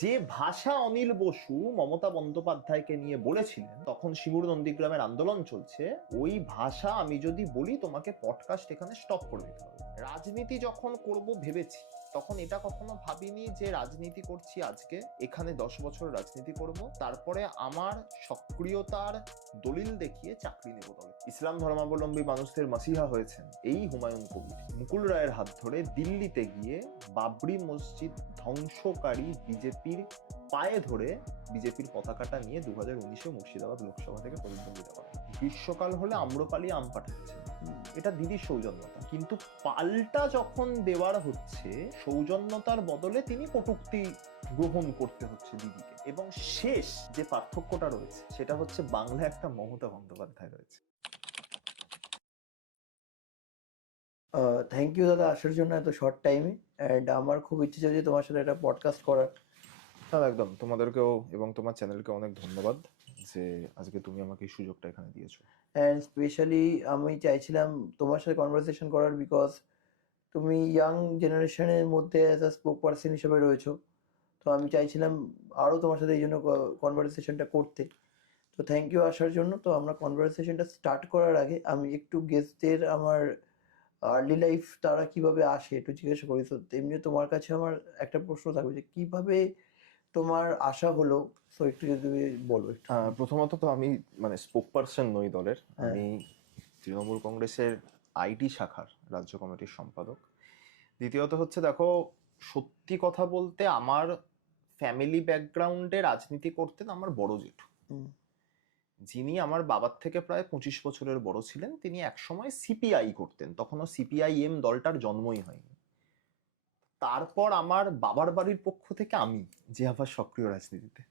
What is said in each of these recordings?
যে ভাষা অনিল বসু মমতা বন্দ্যোপাধ্যায়কে নিয়ে বলেছিলেন, তখন সিঙ্গুর নন্দীগ্রামের আন্দোলন চলছে, ওই ভাষা আমি যদি বলি তোমাকে পডকাস্ট এখানে স্টপ করে দিতে হবে। রাজনীতি যখন করব ভেবেছি, তখন এটা কখনো ভাবিনি যে রাজনীতি করছি আজকে, এখানে 10 বছর রাজনীতি করব, তারপরে আমার সক্রিয়তার দলিল দেখিয়ে চাকরি নেব দলে। ইসলাম ধর্মাবলম্বী মানুষদের মাসিহা হয়েছেন এই হুমায়ুন কবির মুকুল রায়ের হাত ধরে দিল্লিতে গিয়ে বাবরি মসজিদ ধ্বংসকারী বিজেপির পায়ে ধরে বিজেপির পতাকাটা নিয়ে 2019-এ মুর্শিদাবাদ লোকসভা থেকে প্রতিদ্বন্দ্বিতা করে। গ্রীষ্মকাল হলে আম্রপালি আম পাঠাচ্ছে, এটা দিদির সৌজন্যতা। কিন্তু পাল্টা যখন দেওয়ার হচ্ছে, সৌজন্যতার বদলে তিনি কটূক্তি গ্রহণ করতে হচ্ছে দিদিকে। এবং শেষ যে পার্থক্যটা রয়েছে সেটা হচ্ছে বাংলায় একটা মমতা বন্দ্যোপাধ্যায় রয়েছে। থ্যাংক ইউ দাদা আসার জন্য এত শর্ট টাইমে। অ্যান্ড আমার খুব ইচ্ছে ছিল যে তোমার সাথে একটা পডকাস্ট করার। হ্যাঁ, একদম। তোমাদেরকেও এবং তোমার চ্যানেলকে অনেক ধন্যবাদ যে আজকে তুমি আমাকে এই সুযোগটা এখানে দিয়েছো। অ্যান্ড স্পেশালি আমি চাইছিলাম তোমার সাথে কনভারসেশন করার, বিকজ তুমি ইয়াং জেনারেশনের মধ্যে অ্যাজ আ স্পোক পার্সন হিসেবে রয়েছো। তো আমি চাইছিলাম আরও তোমার সাথে এই জন্য কনভারসেশনটা করতে। তো থ্যাংক ইউ আসার জন্য। তো আমরা কনভারসেশনটা স্টার্ট করার আগে আমি একটু গেস্টদের আমার আর্লি লাইফ তারা কিভাবে আসে একটু জিজ্ঞাসা করি। তো তেমনি তোমার কাছে আমার একটা প্রশ্ন থাকবে যে কিভাবে তোমার আশা হলো। তো একটু যদি তুমি বলো একটু। প্রথমত তো আমি স্পোক পার্সন নই দলের, হ্যাঁ। আমি তৃণমূল কংগ্রেসের আইটি শাখার রাজ্য কমিটির সম্পাদক। দ্বিতীয়ত হচ্ছে, দেখো, সত্যি কথা বলতে আমার ফ্যামিলি ব্যাকগ্রাউন্ডে রাজনীতি করতেন আমার বড় জেঠু, যিনি আমার বাবার থেকে প্রায় 25 বছরের বড় ছিলেন। তিনি একসময় সিপিআই করতেন, তখনও সিপিআইএম দলটার জন্মই হয়নি। তারপর আমার বাবার বাড়ির পক্ষ থেকে আমি যে আবার সক্রিয় রাজনীতিতে,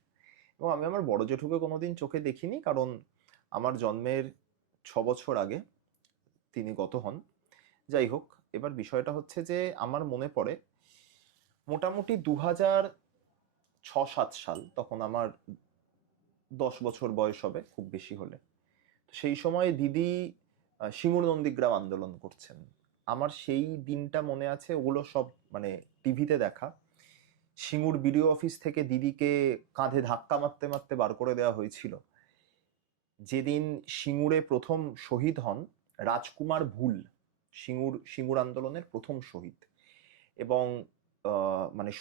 এবং আমি আমার বড় জেঠুকে কোনোদিন চোখে দেখিনি, কারণ আমার জন্মের 6 বছর আগে তিনি গত হন। যাই হোক, এবার বিষয়টা হচ্ছে যে আমার মনে পড়ে মোটামুটি 2006-07 সাল, তখন আমার 10 বছর বয়স হবে খুব বেশি হলে। সেই সময় দিদি সিঙ্গুর নন্দীগ্রাম আন্দোলন করছেন। আমার সেই দিনটা মনে আছে, ওগুলো সব টিভিতে দেখা। সিঙ্গুর বিডিও অফিস থেকে দিদিকে কাঁধে ধাক্কা মারতে মারতে বার করে দেওয়া হয়েছিল। যেদিন সিঙ্গুরে প্রথম শহীদ হন রাজকুমার ভুল, সিঙ্গুর আন্দোলনের প্রথম শহীদ, এবং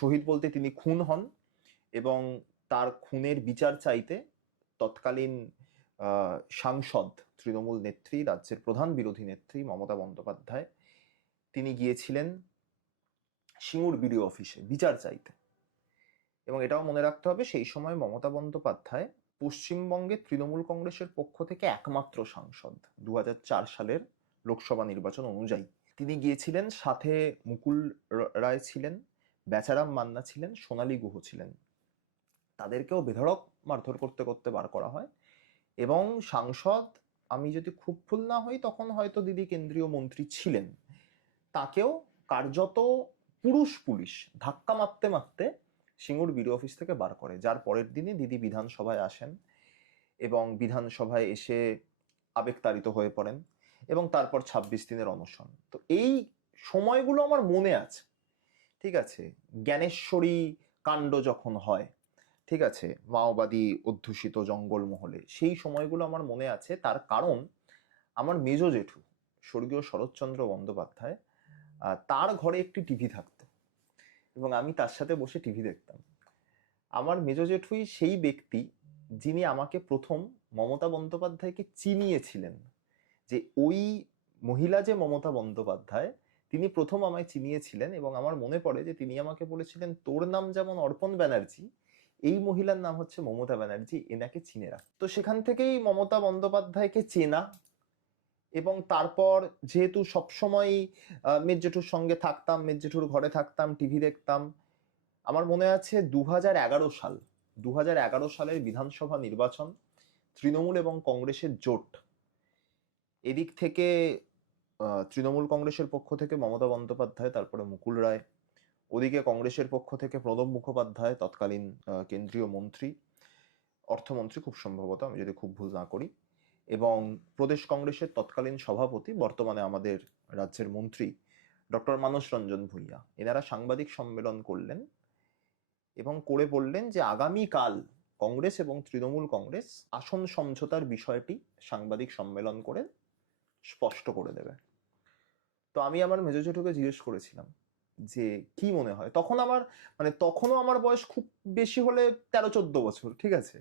শহীদ বলতে তিনি খুন হন, এবং তার খুনের বিচার চাইতে তৎকালীন সাংসদ, তৃণমূল নেত্রী, রাজ্যের প্রধান বিরোধী নেত্রী মমতা বন্দ্যোপাধ্যায়, তিনি গিয়েছিলেন সিঙ্গুর বিডিও অফিসে বিচার চাইতে। এবং এটাও মনে রাখতে হবে, সেই সময় মমতা বন্দ্যোপাধ্যায় পশ্চিমবঙ্গে তৃণমূল কংগ্রেসের পক্ষ থেকে একমাত্র সাংসদ 2004 সালের লোকসভা নির্বাচন অনুযায়ী। তিনি গিয়েছিলেন, সাথে মুকুল রায় ছিলেন, বেচারাম মান্না ছিলেন, সোনালী গুহ ছিলেন। তাদেরকেও বেধড়ক মারধর করতে করতে বার করা হয়। এবং সাংসদ, আমি যদি খুব ভুল না হই তখন হয়তো দিদি কেন্দ্রীয় মন্ত্রী ছিলেন, তাকেও কার্যত পুরুষ পুলিশ ধাক্কা মারতে মারতে সিঙ্গুর বিডিও অফিস থেকে বার করে। যার পরের দিনই দিদি বিধানসভায় আসেন, এবং বিধানসভায় এসে আবেগতাড়িত হয়ে পড়েন, এবং তারপর 26 দিনের অনশন। তো এই সময়গুলো আমার মনে আছে, ঠিক আছে। জ্ঞানেশ্বরী কাণ্ড যখন হয়, ঠিক আছে, মাওবাদী অধ্যুষিত জঙ্গলমহলে, সেই সময়গুলো আমার মনে আছে। তার কারণ আমার মেজ জেঠু স্বর্গীয় শরৎচন্দ্র বন্দ্যোপাধ্যায়, তার ঘরে একটি টিভি থাকতো, এবং আমি তার সাথে বসে টিভি দেখতাম। আমার মেজ জেঠুই সেই ব্যক্তি যিনি আমাকে প্রথম মমতা বন্দ্যোপাধ্যায়কে চিনিয়েছিলেন। যে ওই মহিলা যে মমতা বন্দ্যোপাধ্যায়, তিনি প্রথম আমায় চিনিয়েছিলেন। এবং আমার মনে পড়ে যে তিনি আমাকে বলেছিলেন, তোর নাম যেমন অর্পণ ব্যানার্জি, এই মহিলার নাম হচ্ছে মমতা ব্যানার্জি, এনাকে চিনে রাখ। তো সেখান থেকেই মমতা বন্দ্যোপাধ্যায়কে চেনা। এবং তারপর যেহেতু সবসময় মেজ জেঠুর সঙ্গে থাকতাম, মেজ জেঠুর ঘরে থাকতাম, টিভি দেখতাম, আমার মনে আছে 2011 সালের বিধানসভা নির্বাচন, তৃণমূল এবং কংগ্রেসের জোট। এদিক থেকে তৃণমূল কংগ্রেসের পক্ষ থেকে মমতা বন্দ্যোপাধ্যায়, তারপরে মুকুল রায়, ওদিকে কংগ্রেসের পক্ষ থেকে প্রণব মুখোপাধ্যায়, তৎকালীন কেন্দ্রীয় মন্ত্রী, অর্থমন্ত্রী খুব সম্ভবত, আমি যদি খুব ভুল না করি, এবং প্রদেশ কংগ্রেসের তৎকালীন সভাপতি, বর্তমানে আমাদের রাজ্যের মন্ত্রী ডক্টর মানস রঞ্জন ভূঁইয়া, এনারা সাংবাদিক সম্মেলন করলেন। এবং করে বললেন যে আগামীকাল কংগ্রেস এবং তৃণমূল কংগ্রেস আসন সমঝোতার বিষয়টি সাংবাদিক সম্মেলন করে স্পষ্ট করে দেবে। তো আমি আমার মেজো জেঠুকে জিজ্ঞেস করেছিলাম যে কি মনে হয়, তখন আমার তখনও আমার বয়স খুব বেশি হলে 13-14 বছর, ঠিক আছে।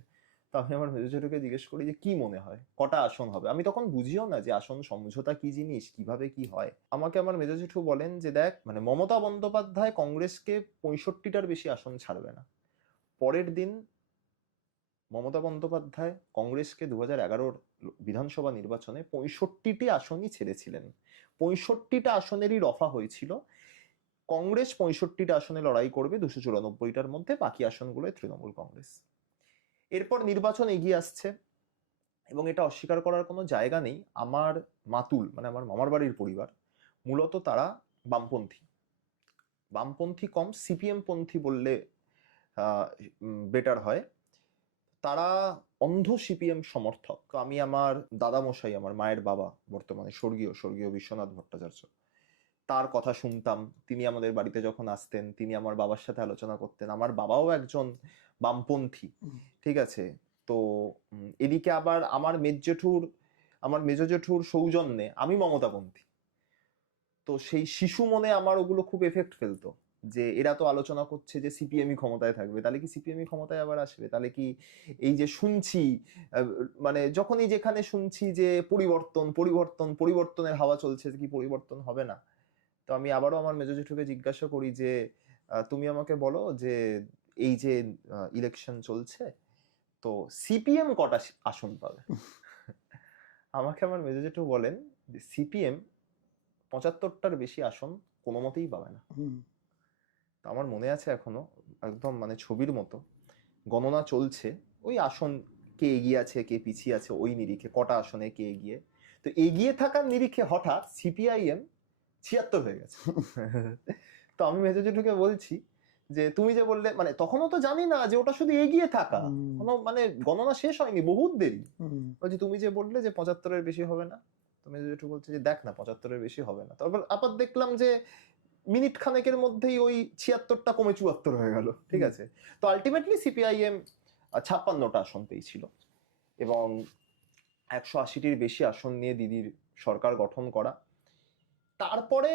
তো আমি আমার মেজো জেঠুকে জিজ্ঞেস করি যে কি মনে হয় কটা আসন হবে। আমি তখন বুঝিও না যে আসন সমঝোতা কি জিনিস, কিভাবে কি হয়। আমাকে আমার মেজো জেঠু বলেন যে দেখ, মমতা বন্দ্যোপাধ্যায় কংগ্রেসকে 65টার বেশি আসন ছাড়বে না। পরের দিন মমতা বন্দ্যোপাধ্যায় কংগ্রেসকে 2011 বিধানসভা নির্বাচনে 65টি আসনই ছেড়েছিলেন। 65টা আসনেরই রফা হয়েছিল। কংগ্রেস 65টা আসনে লড়াই করবে 294টার মধ্যে, বাকি আসনগুলোয় তৃণমূল কংগ্রেস। এরপর নির্বাচন এগিয়ে আসছে এবং এটা অস্বীকার করার কোনো জায়গা নেই, আমার মাতুল আমার মামার বাড়ির পরিবার মূলত তারা বামপন্থী। বামপন্থী কম সিপিএম পন্থী বললে বেটার হয়। তারা অন্ধ সিপিএম সমর্থক। আমি আমার দাদামশাই, আমার মায়ের বাবা, বর্তমানে স্বর্গীয় বিশ্বনাথ ভট্টাচার্য, তার কথা শুনতাম। তিনি আমাদের বাড়িতে যখন আসতেন তিনি আমার বাবার সাথে আলোচনা করতেন। আমার বাবাও একজন বামপন্থী, ঠিক আছে। তো এদিকে আবার আমার মেজো জেঠুর সৌজন্যে আমি মমতাপন্থী। তো সেই শিশু মনে আমার ওগুলো খুব এফেক্ট ফেলতো যে এরা তো আলোচনা করছে যে সিপিএমই ক্ষমতায় থাকবে, তাহলে কি সিপিএমই ক্ষমতায় আবার আসবে, তাহলে কি এই যে শুনছি যখনই যেখানে শুনছি যে পরিবর্তনের হাওয়া চলছে, কি পরিবর্তন হবে না। তো আমি আবারও আমার মেজো জেঠুকে জিজ্ঞাসা করি যে তুমি আমাকে বলো যে এই যে ইলেকশন চলছে তো সিপিএম কটা আসন পাবে। আমাকে আমার মেজো জেঠু বলেন যে সিপিএম 75টার বেশি আসন কোনো মতেই পাবে না। তো আমার মনে আছে এখনো একদম ছবির মতো গণনা চলছে, ওই আসন কে এগিয়ে আছে কে পিছিয়ে আছে ওই নিরিখে, কটা আসনে কে এগিয়ে। তো এগিয়ে থাকার নিরিখে হঠাৎ সিপিআইএম 76 হয়ে গেছে। তো আমি মেজো জেঠুকে বলছি যে তুমি যে বললে তখনও তো জানি না যে ওটা শুধু এগিয়ে থাকা, কোনো গণনা শেষ হয়নি, বহুত দেরি। বলছি তুমি যে বললে যে 75-এর বেশি হবে না, তো মেজো জেঠু বলছে যে দেখ না 75-এর বেশি হবে না। তারপর আবার দেখলাম যে মিনিট খানেকের মধ্যেই ওই 76টা কমে 74 হয়ে গেল, ঠিক আছে। তো আলটিমেটলি সিপিআইএম 56টা আসন পেয়েছিল এবং 180টির বেশি আসন নিয়ে দিদির সরকার গঠন করা। তারপরে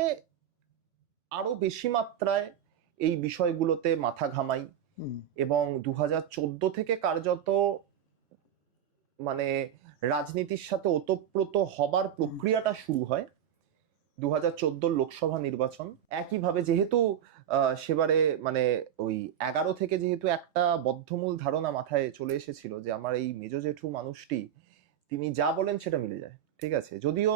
আরো বেশি মাত্রায় এই বিষয়গুলোতে মাথা ঘামাই এবং 2014 থেকে কার্যত রাজনীতির সাথে ওতপ্রোত হবার প্রক্রিয়াটা শুরু হয়। 2014 লোকসভা নির্বাচন একইভাবে, যেহেতু সেবারে ওই 11 থেকে যেহেতু একটা বদ্ধমূল ধারণা মাথায় চলে এসেছিল যে আমার এই মেজো জেঠু মানুষটি তিনি যা বলেন সেটা মিলে যায়, ঠিক আছে। যদিও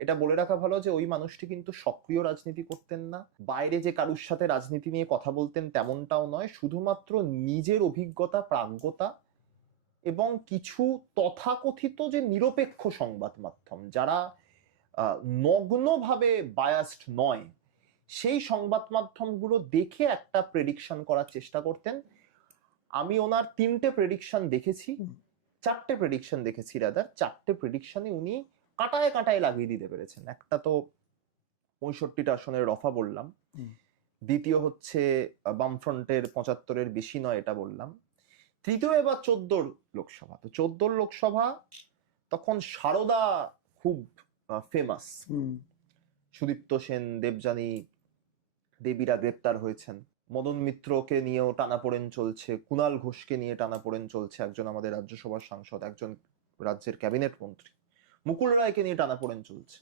এটা বলে রাখা ভালো যে ওই মানুষটি কিন্তু সক্রিয় রাজনীতি করতেন না, বাইরে যে কারুর সাথে রাজনীতি নিয়ে কথা বলতেন তেমনটাও নয়, শুধুমাত্র নিজের অভিজ্ঞতা, প্রাজ্ঞতা এবং কিছু তথাকথিত যে নিরপেক্ষ সংবাদ মাধ্যম যারা নগ্নভাবে বায়াসড নয়, সেই সংবাদ মাধ্যমগুলো দেখে একটা প্রেডিকশন করার চেষ্টা করতেন। আমি ওনার 3টে প্রেডিকশন দেখেছি, 4টে প্রেডিকশন দেখেছি রাদার, 4টে প্রেডিকশনে উনি কাঁটায় কাঁটায় লাগিয়ে দিতে পেরেছেন। একটা তো 65টা আসনের রফা বললাম, দ্বিতীয় হচ্ছে বামফ্রন্টের 75-এর বেশি নয় এটা বললাম, তৃতীয় এবার 14 লোকসভা। তো 14 লোকসভা তখন সারদা খুব ফেমাস, সুদীপ্ত সেন, দেবযানী দেবীরা গ্রেপ্তার হয়েছেন, মদন মিত্রকে নিয়েও টানাপোড়েন চলছে, কুণাল ঘোষকে নিয়ে টানাপোড়েন চলছে, একজন আমাদের রাজ্যসভার সাংসদ, একজন রাজ্যের ক্যাবিনেট মন্ত্রী, মুকুল রায়কে নিয়ে টানাপোড়েন চলছে,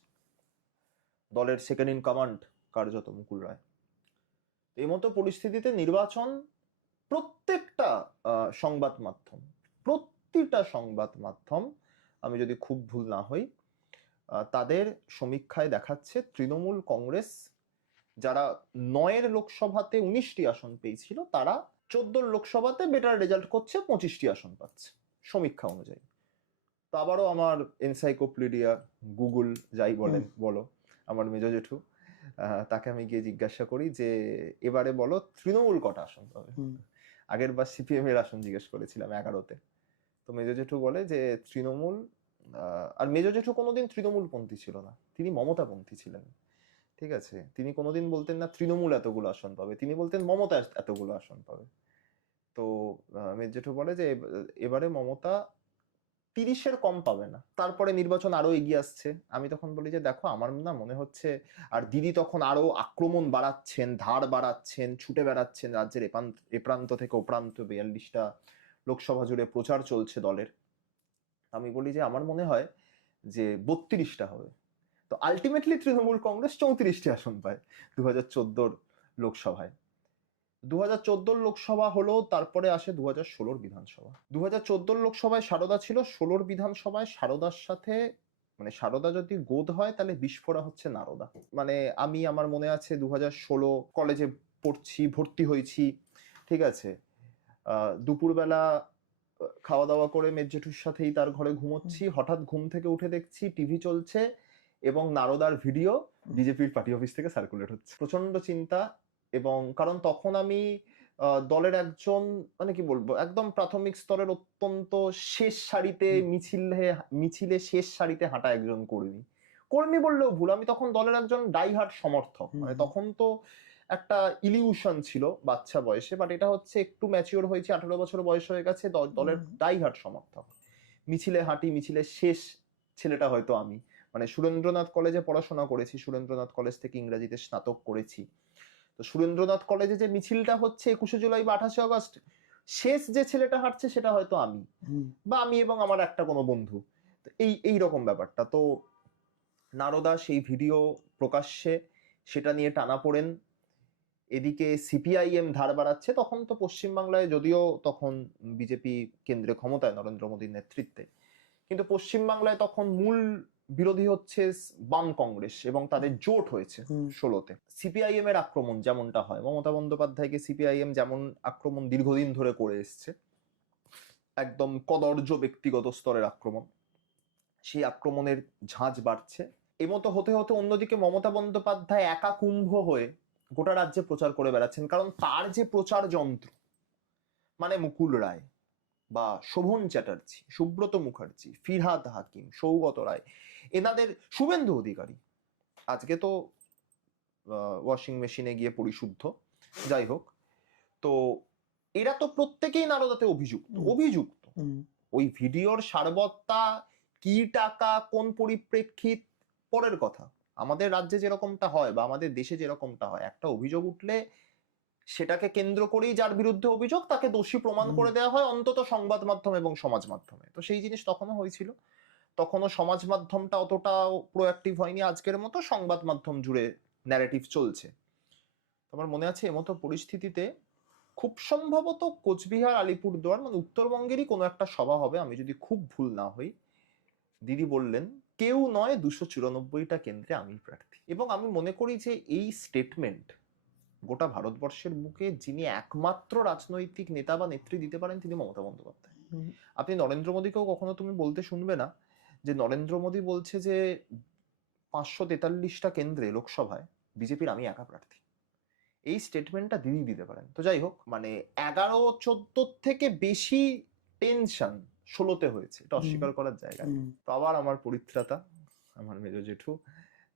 দলের সেকেন্ড ইন কমান্ড কার্যত মুকুল রায়। এই মতো পরিস্থিতিতে নির্বাচন প্রত্যেকটা সংবাদ মাধ্যম আমি যদি খুব ভুল না হই তাদের সমীক্ষায় দেখাচ্ছে তৃণমূল কংগ্রেস যারা 9 লোকসভাতে 19টি আসন পেয়েছিল তারা 14 লোকসভাতে বেটার রেজাল্ট করছে, 25টি আসন পাচ্ছে সমীক্ষা অনুযায়ী। তো আবারও আমার এনসাইক্লোপিডিয়া গুগল যাই বলেন বলো, আমার মেজো জেঠু, তাকে আমি গিয়ে জিজ্ঞাসা করি যে এবারে বলো তৃণমূল কটা আসন পাবে। আগের বার সিপিএম এর আসন জিজ্ঞেস করেছিলাম 11তে। তো মেজো জেঠু বলে যে তৃণমূল, আর মেজো জেঠু কোনোদিন তৃণমূলপন্থী ছিল না, তিনি মমতাপন্থী ছিলেন, ঠিক আছে। তিনি কোনোদিন বলতেন না তৃণমূল এতগুলো আসন পাবে, তিনি বলতেন মমতা এতগুলো আসন পাবে। তো মেজ জেঠু বলে যে এবারে মমতা 30-এর কম পাবে না। তারপরে নির্বাচন আরো এগিয়ে আসছে। আমি তখন বলি যে দেখো আমার না মনে হচ্ছে, আর দিদি তখন আরো আক্রমণ বাড়াচ্ছেন, ধার বাড়াচ্ছেন, ছুটে বেড়াচ্ছেন রাজ্যের এ প্রান্ত থেকে ও প্রান্ত, 42টা লোকসভা জুড়ে প্রচার চলছে দলের। আমি বলি যে আমার মনে হয় যে 32টা হবে। তো আলটিমেটলি তৃণমূল কংগ্রেস 34টি আসন পায় 2014 লোকসভায়। 2014 লোকসভা হলো, তারপরে আসে 2016 বিধানসভা। 2014 লোকসভায় সারদা ছিল, 16 বিধানসভায় সারদার সাথে, মানে সারদা যদি গোদ হয় তাহলে বিস্ফোরা হচ্ছে নারদা। মানে আমি, আমার মনে আছে 2016 কলেজে পড়ছি, ভর্তি হয়েছি, ঠিক আছে, দুপুরবেলা খাওয়া দাওয়া করে মেজ জেঠুর সাথেই তার ঘরে ঘুমোচ্ছি, হঠাৎ ঘুম থেকে উঠে দেখছি টিভি চলছে এবং নারদার ভিডিও বিজেপির পার্টি অফিস থেকে সার্কুলেট হচ্ছে। প্রচন্ড চিন্তা, এবং কারণ তখন আমি দলের একজন, মানে কি বলবো, একদম প্রাথমিক স্তরের অত্যন্ত শেষ সারিতে মিছিলে শেষ সারিতে হাঁটা একজন কর্মী। কর্মী বললেও ভুল, আমি তখন দলের একজন ডাইহার্ট সমর্থক। মানে তখন তো একটা ইলিউশন ছিল বাচ্চা বয়সে, বাট এটা হচ্ছে একটু ম্যাচিওর হয়েছে, 18 বছর বয়স হয়ে গেছে, দলের ডাইহার্ট সমর্থক। মিছিলে হাঁটি, মিছিলের শেষ ছেলেটা হয়তো আমি। মানে সুরেন্দ্রনাথ কলেজে পড়াশোনা করেছি, সুরেন্দ্রনাথ কলেজ থেকে ইংরেজিতে স্নাতক করেছি। তো সুরেন্দ্রনাথ কলেজে যে মিছিলটা হচ্ছে 21শে জুলাই বা 28শে আগস্ট, শেষ যে ছেলেটা হাঁটছে সেটা হয়তো আমি, বা আমি এবং আমার একটা কোনো বন্ধু। তো এই রকম ব্যাপারটা। তো নারদা সেই ভিডিও প্রকাশ্যে, সেটা নিয়ে টানাপোড়েন, এদিকে সিপিআইএম ধার বাড়াচ্ছে। তখন তো পশ্চিমবাংলায়, যদিও তখন বিজেপি কেন্দ্রে ক্ষমতায় নরেন্দ্র মোদীর নেতৃত্বে, কিন্তু পশ্চিমবাংলায় তখন মূল বিরোধী হচ্ছে বাম কংগ্রেস, এবং তাদের জোট হয়েছে 16তে। সিপিআইএম এর আক্রমণ যেমনটা হয়, মমতা বন্দ্যোপাধ্যায়কে সিপিআইএম যেমন আক্রমণ দীর্ঘদিন ধরে করে এসছে, একদম কদর্য ব্যক্তিগত স্তরের আক্রমণ, সেই আক্রমণের ঝাঁজ বাড়ছে। এমতো হতে হতে অন্যদিকে মমতা বন্দ্যোপাধ্যায় একা কুম্ভ হয়ে গোটা রাজ্যে প্রচার করে বেড়াচ্ছেন। কারণ তার যে প্রচার যন্ত্র, মানে মুকুল রায় বা শোভন চ্যাটার্জি, সুব্রত মুখার্জি, ফিরহাদ হাকিম, সৌগত রায়, এনাদের, শুভেন্দু অধিকারী, আজকে তো ওয়াশিং মেশিনে গিয়ে পরিশুদ্ধ, যাই হোক, তো এরা তো প্রত্যেকেই নারদাতে অভিযুক্ত। ওই ভিডিওর সারবত্তা কি, টাকা, কোন পরিপ্রেক্ষিত, পরের কথা। আমাদের রাজ্যে যেরকমটা হয় বা আমাদের দেশে যেরকমটা হয়, একটা অভিযোগ উঠলে সেটাকে কেন্দ্র করেই যার বিরুদ্ধে অভিযোগ তাকে দোষী প্রমাণ করে দেওয়া হয়, অন্তত সংবাদ মাধ্যম এবং সমাজ মাধ্যমে। তো সেই জিনিস তখনও হয়েছিল। তখনও সমাজ মাধ্যমটা অতটা প্রোঅ্যাক্টিভ হয়নি আজকের মতো, সংবাদ মাধ্যম জুড়ে ন্যারেটিভ চলছে। আমার মনে আছে এমতো পরিস্থিতিতে খুব সম্ভবত কোচবিহার, আলিপুরদুয়ার, মানে উত্তরবঙ্গেরই কোনো একটা সভা হবে, আমি যদি খুব ভুল না হই, দিদি বললেন কেউ নয় 294টা কেন্দ্রে আমি প্রার্থী। এবং আমি মনে করি যে এই স্টেটমেন্ট গোটা ভারতবর্ষের বুকে যিনি একমাত্র রাজনৈতিক নেতা বা নেত্রী দিতে পারেন, তিনি মমতা বন্দ্যোপাধ্যায়। আপনি নরেন্দ্র মোদীকেও কখনো তুমি বলতে শুনবে না যে নরেন্দ্র মোদী বলছে যে 543টা কেন্দ্রে লোকসভায় বিজেপির আমি একা প্রার্থী। এই স্টেটমেন্টটা দিদি দিতে পারেন। তো যাই হোক, মানে 11-14 থেকে বেশি টেনশন 16তে হয়েছে, এটা অস্বীকার করার জায়গা। তো আবার আমার পরিত্রাতা, আমার মেজ জেঠু,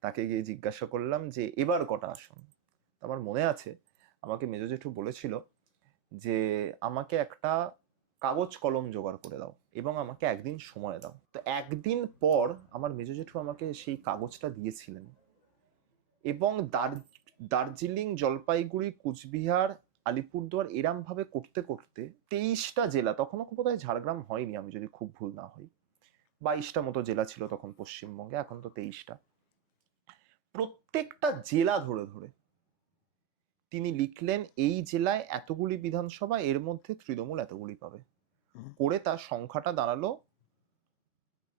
তাকে গিয়ে জিজ্ঞাসা করলাম যে এবার কটা আসন। আমার মনে আছে আমাকে মেজ জেঠু বলেছিল যে আমাকে একটা কাগজ কলম জোগাড় করে দাও এবং আমাকে একদিন সময় দাও। তো একদিন পর আমার মেজ জেঠু আমাকে সেই কাগজটা দিয়েছিলেন, এবং দার্জিলিং, জলপাইগুড়ি, কুচবিহার, আলিপুরদুয়ার এরম ভাবে করতে করতে 23টা জেলা, তখনও বোধহয় ঝাড়গ্রাম হয়নি আমি যদি খুব ভুল না হই, 22টা মতো জেলা ছিল তখন পশ্চিমবঙ্গে, এখন তো 23টা, প্রত্যেকটা জেলা ধরে ধরে তিনি লিখলেন এই জেলায় এতগুলি বিধানসভা, এর মধ্যে তৃণমূল এতগুলি পাবে, করে তার সংখ্যাটা দাঁড়ালো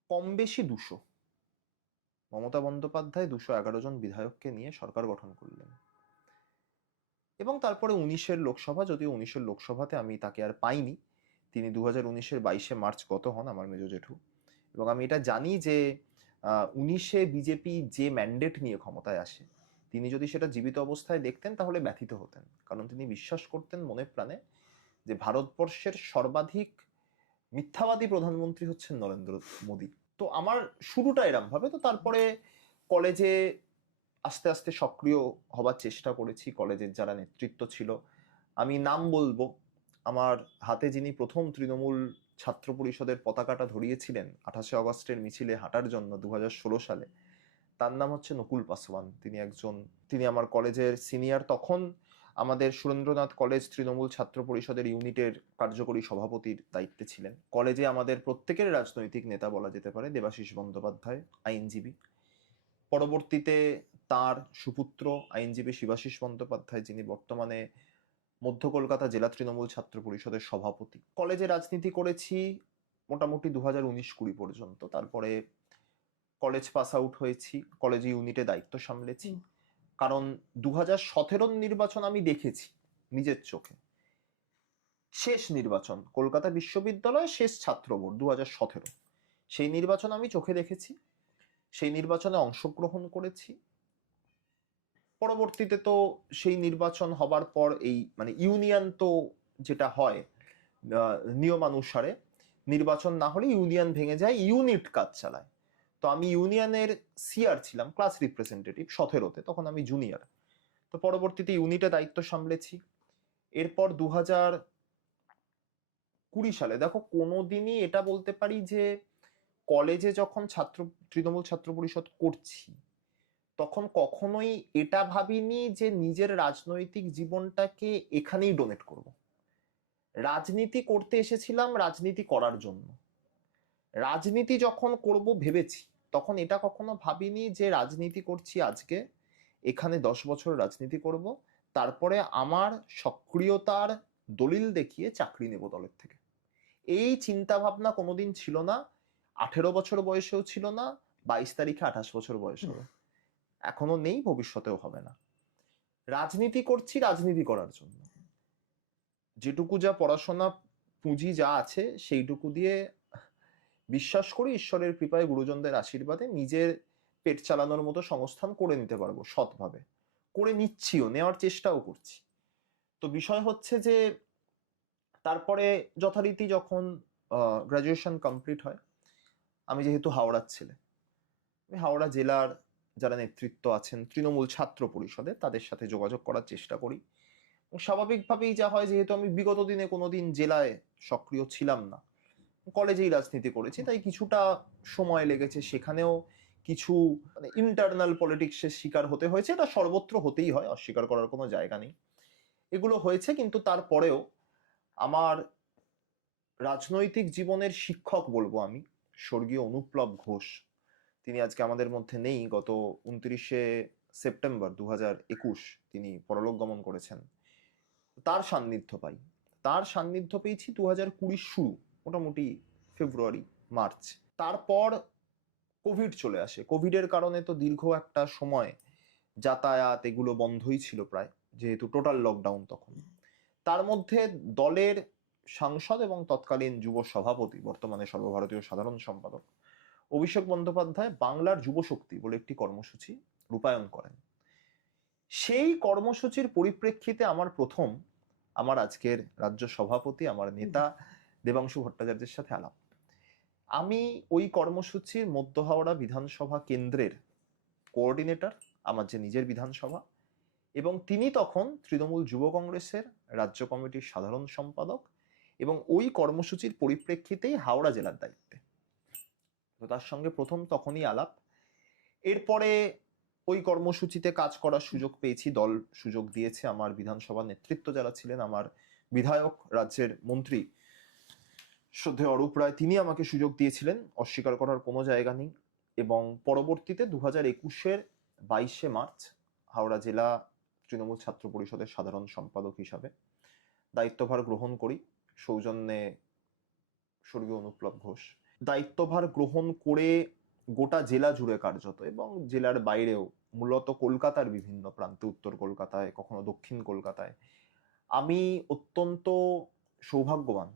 কম বেশি 200। মমতা বন্দ্যোপাধ্যায় 211 জন বিধায়ককে নিয়ে সরকার গঠন করলেন। এবং তারপরে 19-এর লোকসভা, যদিও 19-এর লোকসভাতে আমি তাকে আর পাইনি, তিনি 2019-এর 22শে মার্চ গত হন, আমার মেজ জেঠু। এবং আমি এটা জানি যে 19-এ বিজেপি যে ম্যান্ডেট নিয়ে ক্ষমতায় আসে, তিনি যদি সেটা জীবিত অবস্থায় দেখতেন তাহলে ব্যথিত হতেন। কারণ তিনি বিশ্বাস করতেন মনে প্রাণে যে ভারতবর্ষের সর্বাধিক মিথ্যাবাদী প্রধানমন্ত্রী হচ্ছেন নরেন্দ্র মোদী। তো আমার শুরুটা এরম ভাবে। তো তারপরে কলেজে আস্তে আস্তে সক্রিয় হবার চেষ্টা করেছি, কলেজের যারা নেতৃত্ব ছিল, আমি নাম বলবো, আমার হাতে যিনি প্রথম তৃণমূল ছাত্র পরিষদের পতাকাটা ধরিয়েছিলেন 28শে আগস্টের মিছিলে হাঁটার জন্য 2016 সালে, তার নাম হচ্ছে নকুল পাসওয়ান। তিনি আমার কলেজের সিনিয়র। তখন আমাদের সুরেন্দ্রনাথ কলেজ তৃণমূল ছাত্র পরিষদের ইউনিটের কার্যকরী সভাপতির দায়িত্বে ছিলেন। কলেজে আমাদের প্রত্যেকের রাজনৈতিক নেতা বলা যেতে পারে দেবাশিস বন্দ্যোপাধ্যায়, আইনজীবী। পরবর্তীতে তার সুপুত্র আইনজীবী শিবাশিস বন্দ্যোপাধ্যায়, যিনি বর্তমানে মধ্য কলকাতা জেলা তৃণমূল ছাত্র পরিষদের সভাপতি। কলেজে রাজনীতি করেছি মোটামুটি 2019-20 পর্যন্ত। তারপরে কলেজ পাস আউট হয়েছি, কলেজ ইউনিটে দায়িত্ব সামলেছি। কারণ 2017 নির্বাচন আমি দেখেছি নিজের চোখে। শেষ নির্বাচন কলকাতা বিশ্ববিদ্যালয় শেষ ছাত্র ভোট 2017, সেই নির্বাচন আমি চোখে দেখেছি, সেই নির্বাচনে অংশগ্রহণ করেছি। পরবর্তীতে তো সেই নির্বাচন হবার পর এই মানে ইউনিয়ন তো যেটা হয় নিয়মানুসারে নির্বাচন না হলে ইউনিয়ন ভেঙে যায়, ইউনিট কাজ চালায়। তো আমি ইউনিয়নের সিআর ছিলাম, ক্লাস রিপ্রেজেন্টেটিভ 17-তে, তখন আমি জুনিয়র। তো পরবর্তীতে ইউনিটে দায়িত্ব সামলেছি। এরপর 2020 সালে, দেখো কোনোদিনই এটা বলতে পারি যে কলেজে যখন তৃণমূল ছাত্র পরিষদ করছি তখন কখনোই এটা ভাবিনি যে নিজের রাজনৈতিক জীবনটাকে এখানেই ডোনেট করব। রাজনীতি করতে এসেছিলাম রাজনীতি করার জন্য। রাজনীতি যখন করব ভেবেছি, তখন এটা কখনো ভাবিনি যে রাজনীতি করছি আজকে, এখানে 10 বছর রাজনীতি করব, তারপরে আমার সক্রিয়তার দলিল দেখিয়ে চাকরি নেব দলের থেকে। এই চিন্তা ভাবনা কোনোদিন ছিল না। 18 বছর বয়সেও ছিল না, 22 তারিখে 28 বছর বয়স হবে, এখনো নেই, ভবিষ্যতেও হবে না। রাজনীতি করছি রাজনীতি করার জন্য। যেটুকু যা পড়াশোনা পুঁজি যা আছে সেইটুকু দিয়ে বিশ্বাস করি ঈশ্বরের কৃপায় গুরুজনদের আশীর্বাদে নিজের পেট চালানোর মতো সংস্থান করে নিতে পারবো সৎভাবে, করে নিচ্ছিও, নেওয়ার চেষ্টাও করছি। তো বিষয় হচ্ছে যে তারপরে যথারীতি যখন গ্রাজুয়েশন কমপ্লিট হয়, আমি যেহেতু হাওড়ার ছেলে, আমি হাওড়া জেলার যারা নেতৃত্ব আছেন তৃণমূল ছাত্র পরিষদে তাদের সাথে যোগাযোগ করার চেষ্টা করি। স্বাভাবিকভাবেই যা হয়, যেহেতু আমি বিগত দিনে কোনোদিন জেলায় সক্রিয় ছিলাম না, কলেজেই রাজনীতি করেছি, তাই কিছুটা সময় লেগেছে, সেখানেও কিছু মানে ইন্টারনাল পলিটিক্সের শিকার হতে হয়েছে। এটা সর্বত্র হতেই হয়, অস্বীকার করার কোনো জায়গা নেই, এগুলো হয়েছে। কিন্তু তারপরেও আমার রাজনৈতিক জীবনের শিক্ষক বলবো আমি স্বর্গীয় অনুপ্লব ঘোষ, তিনি আজকে আমাদের মধ্যে নেই। গত 29শে সেপ্টেম্বর 2021 তিনি পরলোক গমন করেছেন। তার সান্নিধ্য পাই, তার সান্নিধ্য পেয়েছি 2020 শুরু, মোটামুটি ফেব্রুয়ারি মার্চ। তারপর কোভিড চলে আসে। কোভিডের কারণে তো দীর্ঘ একটা সময় যাতায়াত এগুলো বন্ধই ছিল প্রায়, যেহেতু টোটাল লকডাউন তখন। তার মধ্যে দলের সাংসদ এবং তৎকালীন যুব সভাপতি, বর্তমানে সর্বভারতীয় সাধারণ সম্পাদক অভিষেক বন্দ্যোপাধ্যায় বাংলার যুবশক্তি বলে একটি কর্মসূচি রূপায়ণ করেন। সেই কর্মসূচির পরিপ্রেক্ষিতে আমার আজকের রাজ্য সভাপতি, আমার নেতা দেবাংশু ভট্টাচার্যের সাথে আলাপ। আমি ওই কর্মসূচির মধ্য হাওড়া বিধানসভা কেন্দ্রের কোঅর্ডিনেটর, আমার যে নিজের বিধানসভা, এবং তিনি তখন তৃণমূল যুব কংগ্রেসের রাজ্য কমিটির সাধারণ সম্পাদক, এবং ওই কর্মসূচির পরিপ্রেক্ষিতেই হাওড়া জেলার দায়িত্বে। তো তার সঙ্গে প্রথম তখনই আলাপ। এরপরে ওই কর্মসূচিতে কাজ করার সুযোগ পেয়েছি, দল সুযোগ দিয়েছে, আমার বিধানসভা নেতৃত্ব যারা ছিলেন, আমার বিধায়ক, রাজ্যের মন্ত্রী শ্রদ্ধেয় অরূপ রায়, তিনি আমাকে সুযোগ দিয়েছিলেন, অস্বীকার করার কোনো জায়গা নেই। এবং পরবর্তীতে 2021-এর 22শে মার্চ হাওড়া জেলা তৃণমূল ছাত্র পরিষদের সাধারণ সম্পাদক হিসাবে দায়িত্বভার গ্রহণ করি, সৌজন্যে স্বর্গীয় অনুপ্লব ঘোষ। দায়িত্বভার গ্রহণ করে গোটা জেলা জুড়ে কার্যত এবং জেলার বাইরেও, মূলত কলকাতার বিভিন্ন প্রান্তে, উত্তর কলকাতায়, কখনো দক্ষিণ কলকাতায়, আমি অত্যন্ত সৌভাগ্যবান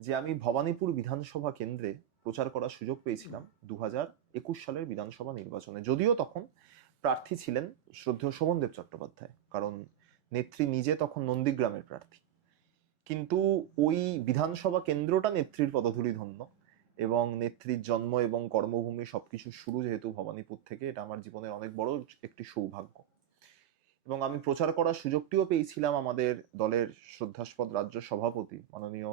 যে আমি ভবানীপুর বিধানসভা কেন্দ্রে প্রচার করার সুযোগ পেয়েছিলাম 2021 সালের বিধানসভা নির্বাচনে। যদিও তখন প্রার্থী ছিলেন শ্রদ্ধেয় শোভনদেব চট্টোপাধ্যায়, কারণ নেত্রী নিজে তখন নন্দীগ্রামের প্রার্থী। কিন্তু ওই বিধানসভা কেন্দ্রটা নেত্রীর পদধূলি ধন্য, এবং নেত্রীর জন্ম এবং কর্মভূমি সবকিছু শুরু যেহেতু ভবানীপুর থেকে, এটা আমার জীবনের অনেক বড় একটি সৌভাগ্য। এবং আমি প্রচার করার সুযোগটিও পেয়েছিলাম আমাদের দলের শ্রদ্ধাস্পদ রাজ্য সভাপতি মাননীয়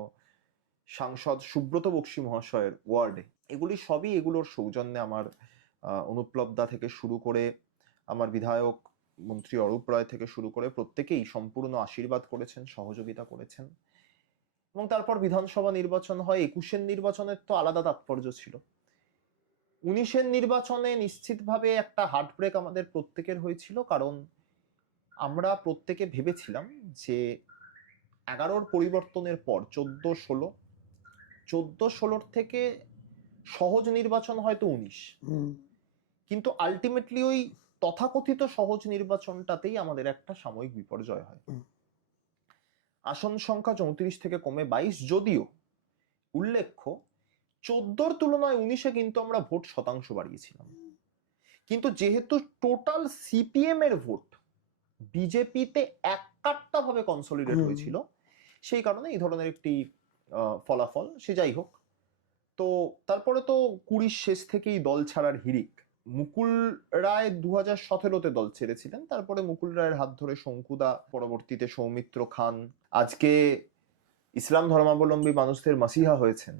সাংসদ সুব্রত বক্সী মহাশয়ের ওয়ার্ডে। এগুলি সবই এগুলোর সৌজন্যে আমার অনুপ্লব দা থেকে শুরু করে আমার বিধায়ক মন্ত্রী অরূপ রায় থেকে শুরু করে প্রত্যেকেই সম্পূর্ণ আশীর্বাদ করেছেন, সহযোগিতা করেছেন। এবং তারপর বিধানসভা নির্বাচন হয়। 21-এর নির্বাচনের তো আলাদা তাৎপর্য ছিল। 19-এর নির্বাচনে নিশ্চিতভাবে একটা হার্টব্রেক আমাদের প্রত্যেকের হয়েছিল, কারণ আমরা প্রত্যেকে ভেবেছিলাম যে 11-র পরিবর্তনের পর 14-16 থেকে সহজ নির্বাচন হয়তো 19, কিন্তু আলটিমেটলি ওই তথাকথিত সহজ নির্বাচনটাতেই আমাদের একটা সাময়িক বিপর্যয় হয়। আসন সংখ্যা 34 থেকে কমে 22, যদিও উল্লেখ্য 14-র তুলনায় 19-এ কিন্তু আমরা ভোট শতাংশ বাড়িয়েছিলাম। কিন্তু যেহেতু টোটাল সিপিএম এর ভোট বিজেপিতে এককাট্টা ভাবে কনসলিডেট হয়েছিল, সেই কারণে এই ধরনের একটি ফলাফল। সে যাই হোক, তো তারপরে তো 20-র শেষ থেকেই দল ছাড়ার হিড়িক। মুকুল রায় 2017-তে দল ছেড়েছিলেন, তারপরে মুকুল রায়ের হাত ধরে শঙ্কুদা, পরবর্তীতে সৌমিত্র খান, আজকে ইসলাম ধর্মাবলম্বী মানুষদের মাসিহা হয়েছেন,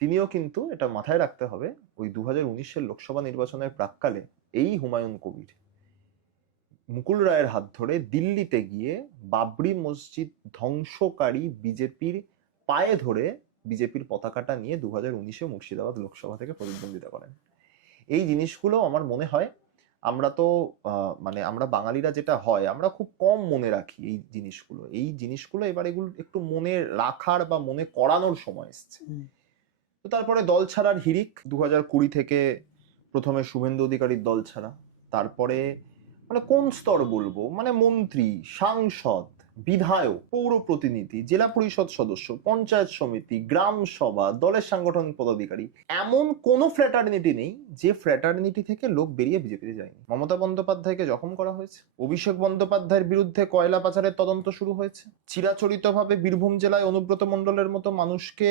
তিনিও কিন্তু এটা মাথায় রাখতে হবে ওই 2019-এর লোকসভা নির্বাচনের প্রাক্কালে এই হুমায়ুন কবির মুকুল রায়ের হাত ধরে দিল্লিতে গিয়ে বাবরি মসজিদ ধ্বংসকারী বিজেপির পায়ে ধরে বিজেপির পতাকাটা নিয়ে 2019-এ মুর্শিদাবাদ লোকসভা থেকে প্রতিদ্বন্দ্বিতা করেন। এই জিনিসগুলো আমার মনে হয় আমরা তো মানে আমরা বাঙালিরা যেটা হয়, আমরা খুব কম মনে রাখি এই জিনিসগুলো। এবার এগুলো একটু মনে রাখার বা মনে করানোর সময় এসছে। তো তারপরে দল ছাড়ার হিড়িক 2020 থেকে প্রথমে শুভেন্দু অধিকারীর দল ছাড়া, তারপরে মানে কোন স্তর বলবো, মানে মন্ত্রী, সাংসদ, বিধায়ক, পৌর প্রতিনিধি, জেলা পরিষদ সদস্য, পঞ্চায়েত সমিতি, গ্রাম সভা, দলের সাংগঠনিক পদাধিকারী, এমন কোনো ফ্র্যাটার্নিটি নেই যে ফ্র্যাটার্নিটি থেকে লোক বেরিয়ে বিজেপিতে যায়নি। মমতা বন্দ্যোপাধ্যায়কে জখম করা হয়েছে, অভিষেক বন্দ্যোপাধ্যায়ের বিরুদ্ধে কয়লা পাচারের তদন্ত শুরু হয়েছে, চিরাচরিতভাবে বীরভূম জেলায় অনুব্রত মণ্ডলের মতো মানুষকে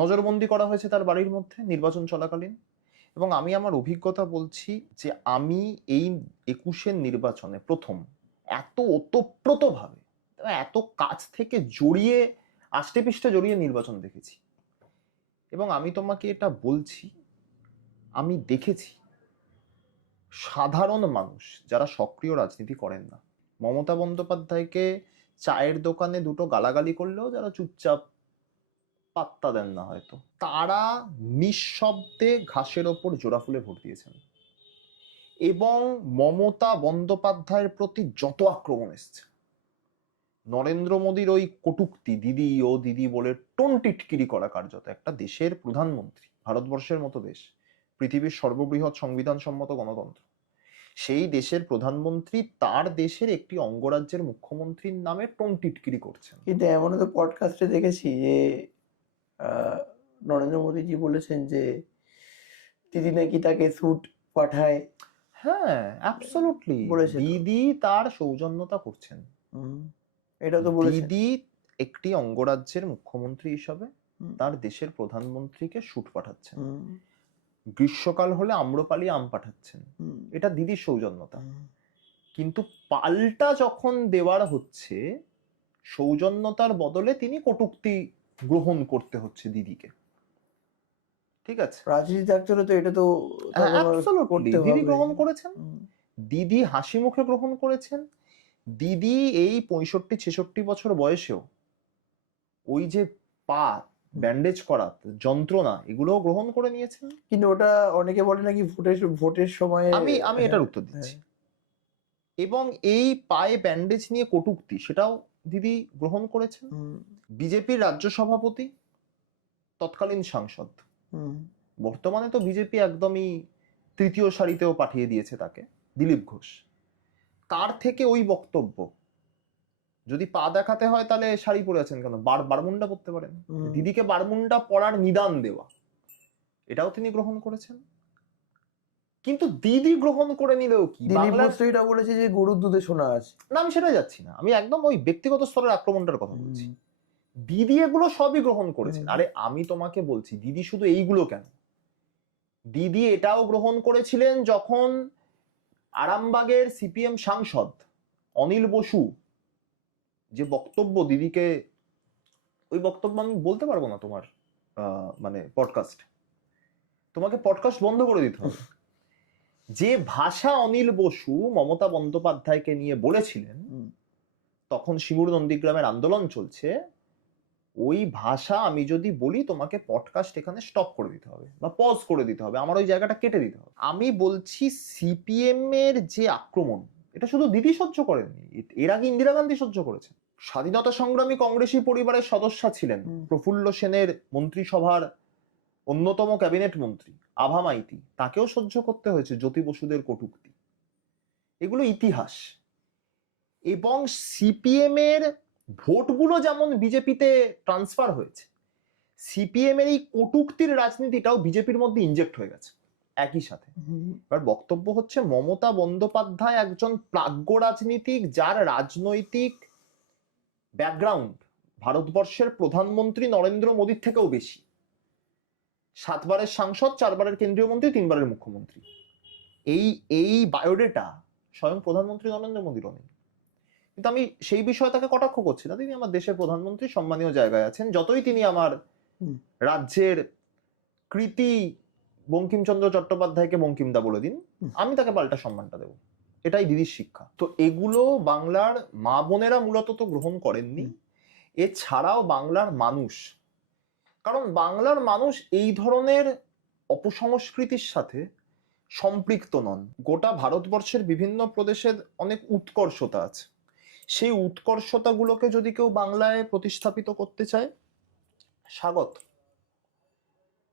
নজরবন্দি করা হয়েছে তার বাড়ির মধ্যে নির্বাচন চলাকালীন। এবং আমি আমার অভিজ্ঞতা বলছি যে আমি এই 21-এর নির্বাচনে প্রথম এত ওতপ্রোতভাবে, এত কাছ থেকে জড়িয়ে, আষ্টে পৃষ্ঠে জড়িয়ে নির্বাচন দেখেছি। এবং আমি তোমাকে এটা বলছি, আমি দেখেছি সাধারণ মানুষ যারা সক্রিয় রাজনীতি করেন না, মমতা বন্দ্যোপাধ্যায়কে চায়ের দোকানে দুটো গালাগালি করলেও যারা চুপচাপ পাত্তা দেন না হয়তো, তারা নিঃশব্দে ঘাসের ওপর জোড়া ফুলে ভোট দিয়েছেন। এবং মমতা বন্দ্যোপাধ্যায়ের প্রতি যত আক্রমণ এসছে, নরেন্দ্র মোদীর ওই কটূক্তি, দিদি ও দিদি বলে টোন টিটকিরি করা, কার্যত একটা দেশের প্রধানমন্ত্রী, ভারতবর্ষের মতো দেশ, পৃথিবীর সর্ববৃহৎ সংবিধান সম্মত গণতন্ত্র, সেই দেশের প্রধানমন্ত্রী তার দেশের একটি অঙ্গরাজ্যের মুখ্যমন্ত্রীর নামে টোন টিটকিরি করছেন। কিন্তু এমনও তো পডকাস্টে দেখেছি যে নরেন্দ্র মোদীজি বলেছেন যে দিদি নাকি তাকে স্যুট পাঠায়। হ্যাঁ, অ্যাবসলিউটলি দিদি তার সৌজন্যতা করছেন। এটা তো বলেছেন। দিদি একটি অঙ্গরাজ্যের মুখ্যমন্ত্রী হিসাবে তার দেশের প্রধানমন্ত্রীকে শুট পাঠাচ্ছেন, গ্রীষ্মকাল হলে আম্রপালি আম পাঠাচ্ছেন, এটা দিদির সৌজন্যতা। কিন্তু পাল্টা যখন দেওয়ার হচ্ছে, সৌজন্যতার বদলে তিনি কটূক্তি গ্রহণ করতে হচ্ছে দিদিকে। ঠিক আছে, রাজনীতি একচুয়ালি তো এটা তো দিদি গ্রহণ করেছেন, দিদি হাসি মুখে গ্রহণ করেছেন। দিদি এই 65-66 বছর বয়সেও ওই যে পা ব্যান্ডেজ করা, যন্ত্রণা, এগুলোও গ্রহণ করে নিয়েছেন। কিন্তু ওটা অনেকে বলে নাকি ভোটের সময়। আমি এটার উত্তর দিচ্ছি। এবং এই পায়ে ব্যান্ডেজ নিয়ে কটূক্তি, সেটাও দিদি গ্রহণ করেছেন। বিজেপির রাজ্য সভাপতি, তৎকালীন সাংসদ, বর্তমানে তো বিজেপি একদমই তৃতীয় সারিতেও পাঠিয়ে দিয়েছে তাকে, দিলীপ ঘোষ, তার থেকে ওই বক্তব্য, যদি পা দেখাতে হয় তাহলে শাড়ি পরে আছেন কেন, বারমুন্ডা পরতে পারেন, দিদিকে বারমুন্ডা পরার নিদান দেওয়া, এটাও তিনি গ্রহণ করেছেন। কিন্তু দিদি গ্রহণ করে নিলেও কি, এটা বলেছে যে গরুর দুধে সোনা আছে। না, আমি সেটাই যাচ্ছি না, আমি একদম ওই ব্যক্তিগত স্তরের আক্রমণটার কথা বলছি। দিদি এগুলো সবই গ্রহণ করেছেন। আরে আমি তোমাকে বলছি, দিদি শুধু এইগুলো কেন, দিদি এটাও গ্রহণ করেছিলেন যখন আরামবাগের সিপিএম সাংসদ অনিল বসু যে বক্তব্য দিদিকে, ওই বক্তব্য আমি বলতে পারবো না তোমার মানে পডকাস্ট, তোমাকে পডকাস্ট বন্ধ করে দিতে হবে। যে ভাষা অনিল বসু মমতা বন্দ্যোপাধ্যায়কে নিয়ে বলেছিলেন, তখন সিঙ্গুর নন্দীগ্রামের আন্দোলন চলছে, ওই ভাষা আমি যদি বলি তোমাকে পডকাস্ট এখানে স্টপ করে দিতে হবে বা পজ করে দিতে হবে, আমার ওই জায়গাটা কেটে দিতে হবে। আমি বলছি সিপিএম এর যে আক্রমণ, এটা শুধু দিদি সহ্য করেননি, এর আগে ইন্দিরা গান্ধী সহ্য করেছেন। স্বাধীনতা সংগ্রামী কংগ্রেসী পরিবারের সদস্য ছিলেন প্রফুল্ল সেনের মন্ত্রিসভার অন্যতম ক্যাবিনেট মন্ত্রী আভা মাইতি, তাকেও সহ্য করতে হয়েছে জ্যোতি বসুদের কটূক্তি। এগুলো ইতিহাস। এবং সিপিএম এর ভোটগুলো যেমন বিজেপিতে ট্রান্সফার হয়েছে, সিপিএম এর এই কটূক্তির রাজনীতিটাও বিজেপির মধ্যে ইনজেক্ট হয়ে গেছে একই সাথে। এবার বক্তব্য হচ্ছে মমতা বন্দ্যোপাধ্যায় একজন প্রাজ্ঞ রাজনীতিক, যার রাজনৈতিক ব্যাকগ্রাউন্ড ভারতবর্ষের প্রধানমন্ত্রী নরেন্দ্র মোদীর থেকেও বেশি। 7 বারের সাংসদ, 4 বারের কেন্দ্রীয় মন্ত্রী, 3 বারের মুখ্যমন্ত্রী। এই বায়োডেটা স্বয়ং প্রধানমন্ত্রী নরেন্দ্র মোদীরও নেই। কিন্তু আমি সেই বিষয়ে তাকে কটাক্ষ করছি না, তিনি আমার দেশের প্রধানমন্ত্রী, সম্মানীয় জায়গায় আছেন। যতই তিনি আমার রাজ্যের কৃতি বঙ্কিমচন্দ্র চট্টোপাধ্যায়কে বঙ্কিমদা বলে দিন, আমি তাকে পাল্টা সম্মানটা দেব। এটাই দিদির শিক্ষা। তো এগুলো বাংলার মা বোনেরা মূলত তো গ্রহণ করেননি, এছাড়াও বাংলার মানুষ, কারণ বাংলার মানুষ এই ধরনের অপসংস্কৃতির সাথে সম্পৃক্ত নন। গোটা ভারতবর্ষের বিভিন্ন প্রদেশের অনেক উৎকর্ষতা আছে, সেই উৎকর্ষতাগুলোকে যদি কেউ বাংলায় প্রতিস্থাপিত করতে চায়, স্বাগত।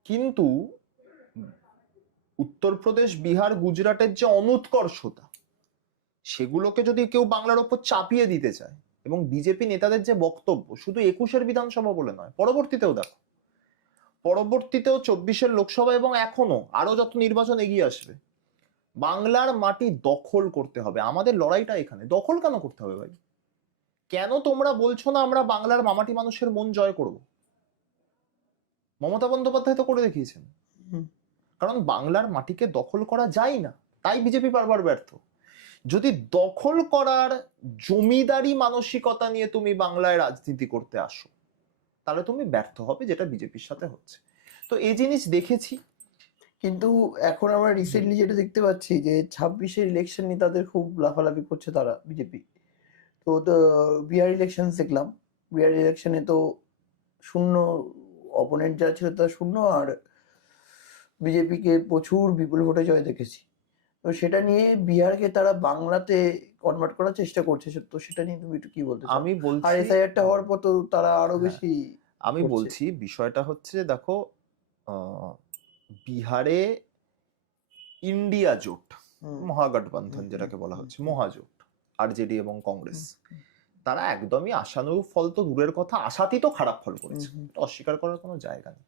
কিন্তু উত্তরপ্রদেশ, বিহার, গুজরাটের যে অনুৎকর্ষতা, সেগুলোকে যদি কেউ বাংলার ওপর চাপিয়ে দিতে চায়, এবং বিজেপি নেতাদের যে বক্তব্য, শুধু 21-এর বিধানসভা বলে নয়, পরবর্তীতেও দেখো, পরবর্তীতেও 24-এর লোকসভা এবং এখনো আরো যত নির্বাচন এগিয়ে আসবে, বাংলার মাটি দখল করতে হবে। আমাদের লড়াইটা এখানে। দখল কেন করতে হবে ভাই? কেন তোমরা বলছো না আমরা বাংলার মামাটি মানুষের মন জয় করব? মমতা বন্দ্যোপাধ্যায় তো করে দেখিয়েছেন। কারণ বাংলার মাটিকে দখল করা যায় না, তাই বিজেপি বারবার ব্যর্থ। যদি দখল করার জমিদারি মানসিকতা নিয়ে তুমি বাংলায় রাজনীতি করতে আসো, তাহলে তুমি ব্যর্থ হবে, যেটা বিজেপির সাথে হচ্ছে। তো এই জিনিস দেখেছি। কিন্তু এখন আমরা রিসেন্টলি যেটা দেখতে পাচ্ছি যে 26-এর ইলেকশন নিয়ে তাদের খুব লাফালাফি করছে তারা, বিজেপি। তো বিহার ইলেকশন দেখলাম, বিহার ইলেকশনে তো শূন্য, অপোনেন্ট যা ছিল তা শূন্য, আর বিজেপিকে প্রচুর বিপুল ভোটে জয় দেখেছি। তো সেটা নিয়ে বিহারকে তারা বাংলাতে কনভার্ট করার চেষ্টা করছে, তো সেটা নিয়ে তুমি একটু কি বলতে চাও? আমি বলছি, আর এসআইআরটা হওয়ার পর তো তারা আরো বেশি আমি বলছি বিষয়টা হচ্ছে, দেখো বিহারে ইন্ডিয়া জোট, মহাগঠবন্ধন যেটাকে বলা হচ্ছে, মহাজোট, আরজেডি এবং কংগ্রেস, তারা একদমই আশানুরূপ ফল তো দূরের কথা, আশাতীত খারাপ ফল করেছে, অস্বীকার করার কোনো জায়গা নেই।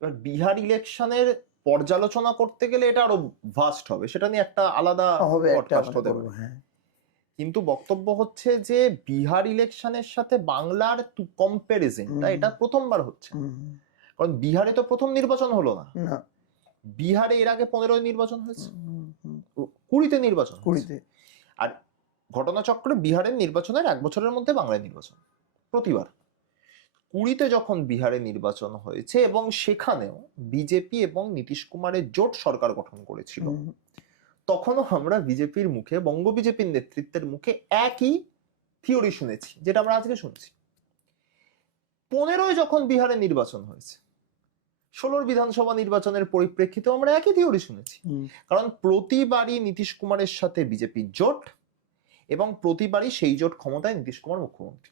এবার বিহার ইলেকশনের পর্যালোচনা করতে গেলে এটা আরো ভাস্ট হবে, সেটা নিয়ে একটা আলাদা পডকাস্ট হতে পারে। কিন্তু বক্তব্য হচ্ছে যে বিহার ইলেকশনের সাথে বাংলার কম্পারিজনটা এটা প্রথমবার হচ্ছে, কারণ বিহারে তো প্রথম নির্বাচন হলো না। বিহারে এর আগে 15 নির্বাচন হয়েছে, 20-তে নির্বাচন, 20-তে। আর ঘটনাচক্রে বিহারের নির্বাচনের 1 বছরের মধ্যে বাংলায় নির্বাচন প্রতিবার। 20-তে যখন বিহারে নির্বাচন হয়েছে এবং সেখানেও বিজেপি এবং নীতিশ কুমারের জোট সরকার গঠন করেছিল, তখনও আমরা বিজেপির মুখে, বঙ্গ বিজেপির নেতৃত্বের মুখে একই থিওরি শুনেছি, যেটা আমরা আজকে শুনছি। 15-য় যখন বিহারে নির্বাচন হয়েছে, 16-র বিধানসভা নির্বাচনের পরিপ্রেক্ষিতে আমরা একই থিওরি শুনেছি। কারণ প্রতিবারই নীতিশ কুমারের সাথে বিজেপির জোট, এবং প্রতিবারই সেই জোট ক্ষমতায় নীতিশ কুমার মুখ্যমন্ত্রী।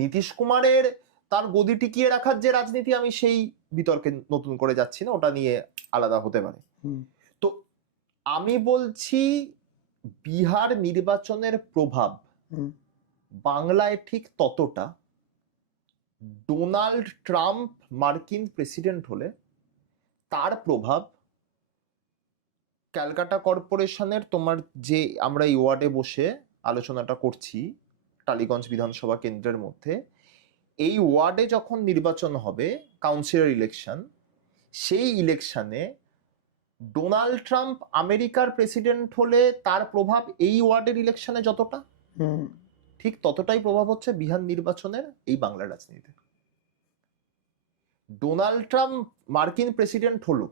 নীতিশ কুমারের তার গদি টিকিয়ে রাখার যে রাজনীতি, আমি সেই বিতর্কে নতুন করে যাচ্ছি না, ওটা নিয়ে আলাদা হতে পারে। তো আমি বলছি বিহার নির্বাচনের প্রভাব বাংলায় ঠিক ততটা ডোনাল্ড ট্রাম্প মার্কিন প্রেসিডেন্ট হলে তার প্রভাব ক্যালকাটা কর্পোরেশনের, তোমার যে আমরা এই ওয়ার্ডে বসে আলোচনাটা করছি, টালিগঞ্জ বিধানসভা কেন্দ্রের মধ্যে, এই ওয়ার্ডে যখন নির্বাচন হবে, কাউন্সিলর ইলেকশন, সেই ইলেকশনে ডোনাল্ড ট্রাম্প আমেরিকার প্রেসিডেন্ট হলে তার প্রভাব এই ওয়ার্ডের ইলেকশনে যতটা, হুম ঠিক ততটাই প্রভাব হচ্ছে বিহার নির্বাচনের এই বাংলার রাজনীতিতে। ডোনাল্ড ট্রাম্প মার্কিন প্রেসিডেন্ট হলো,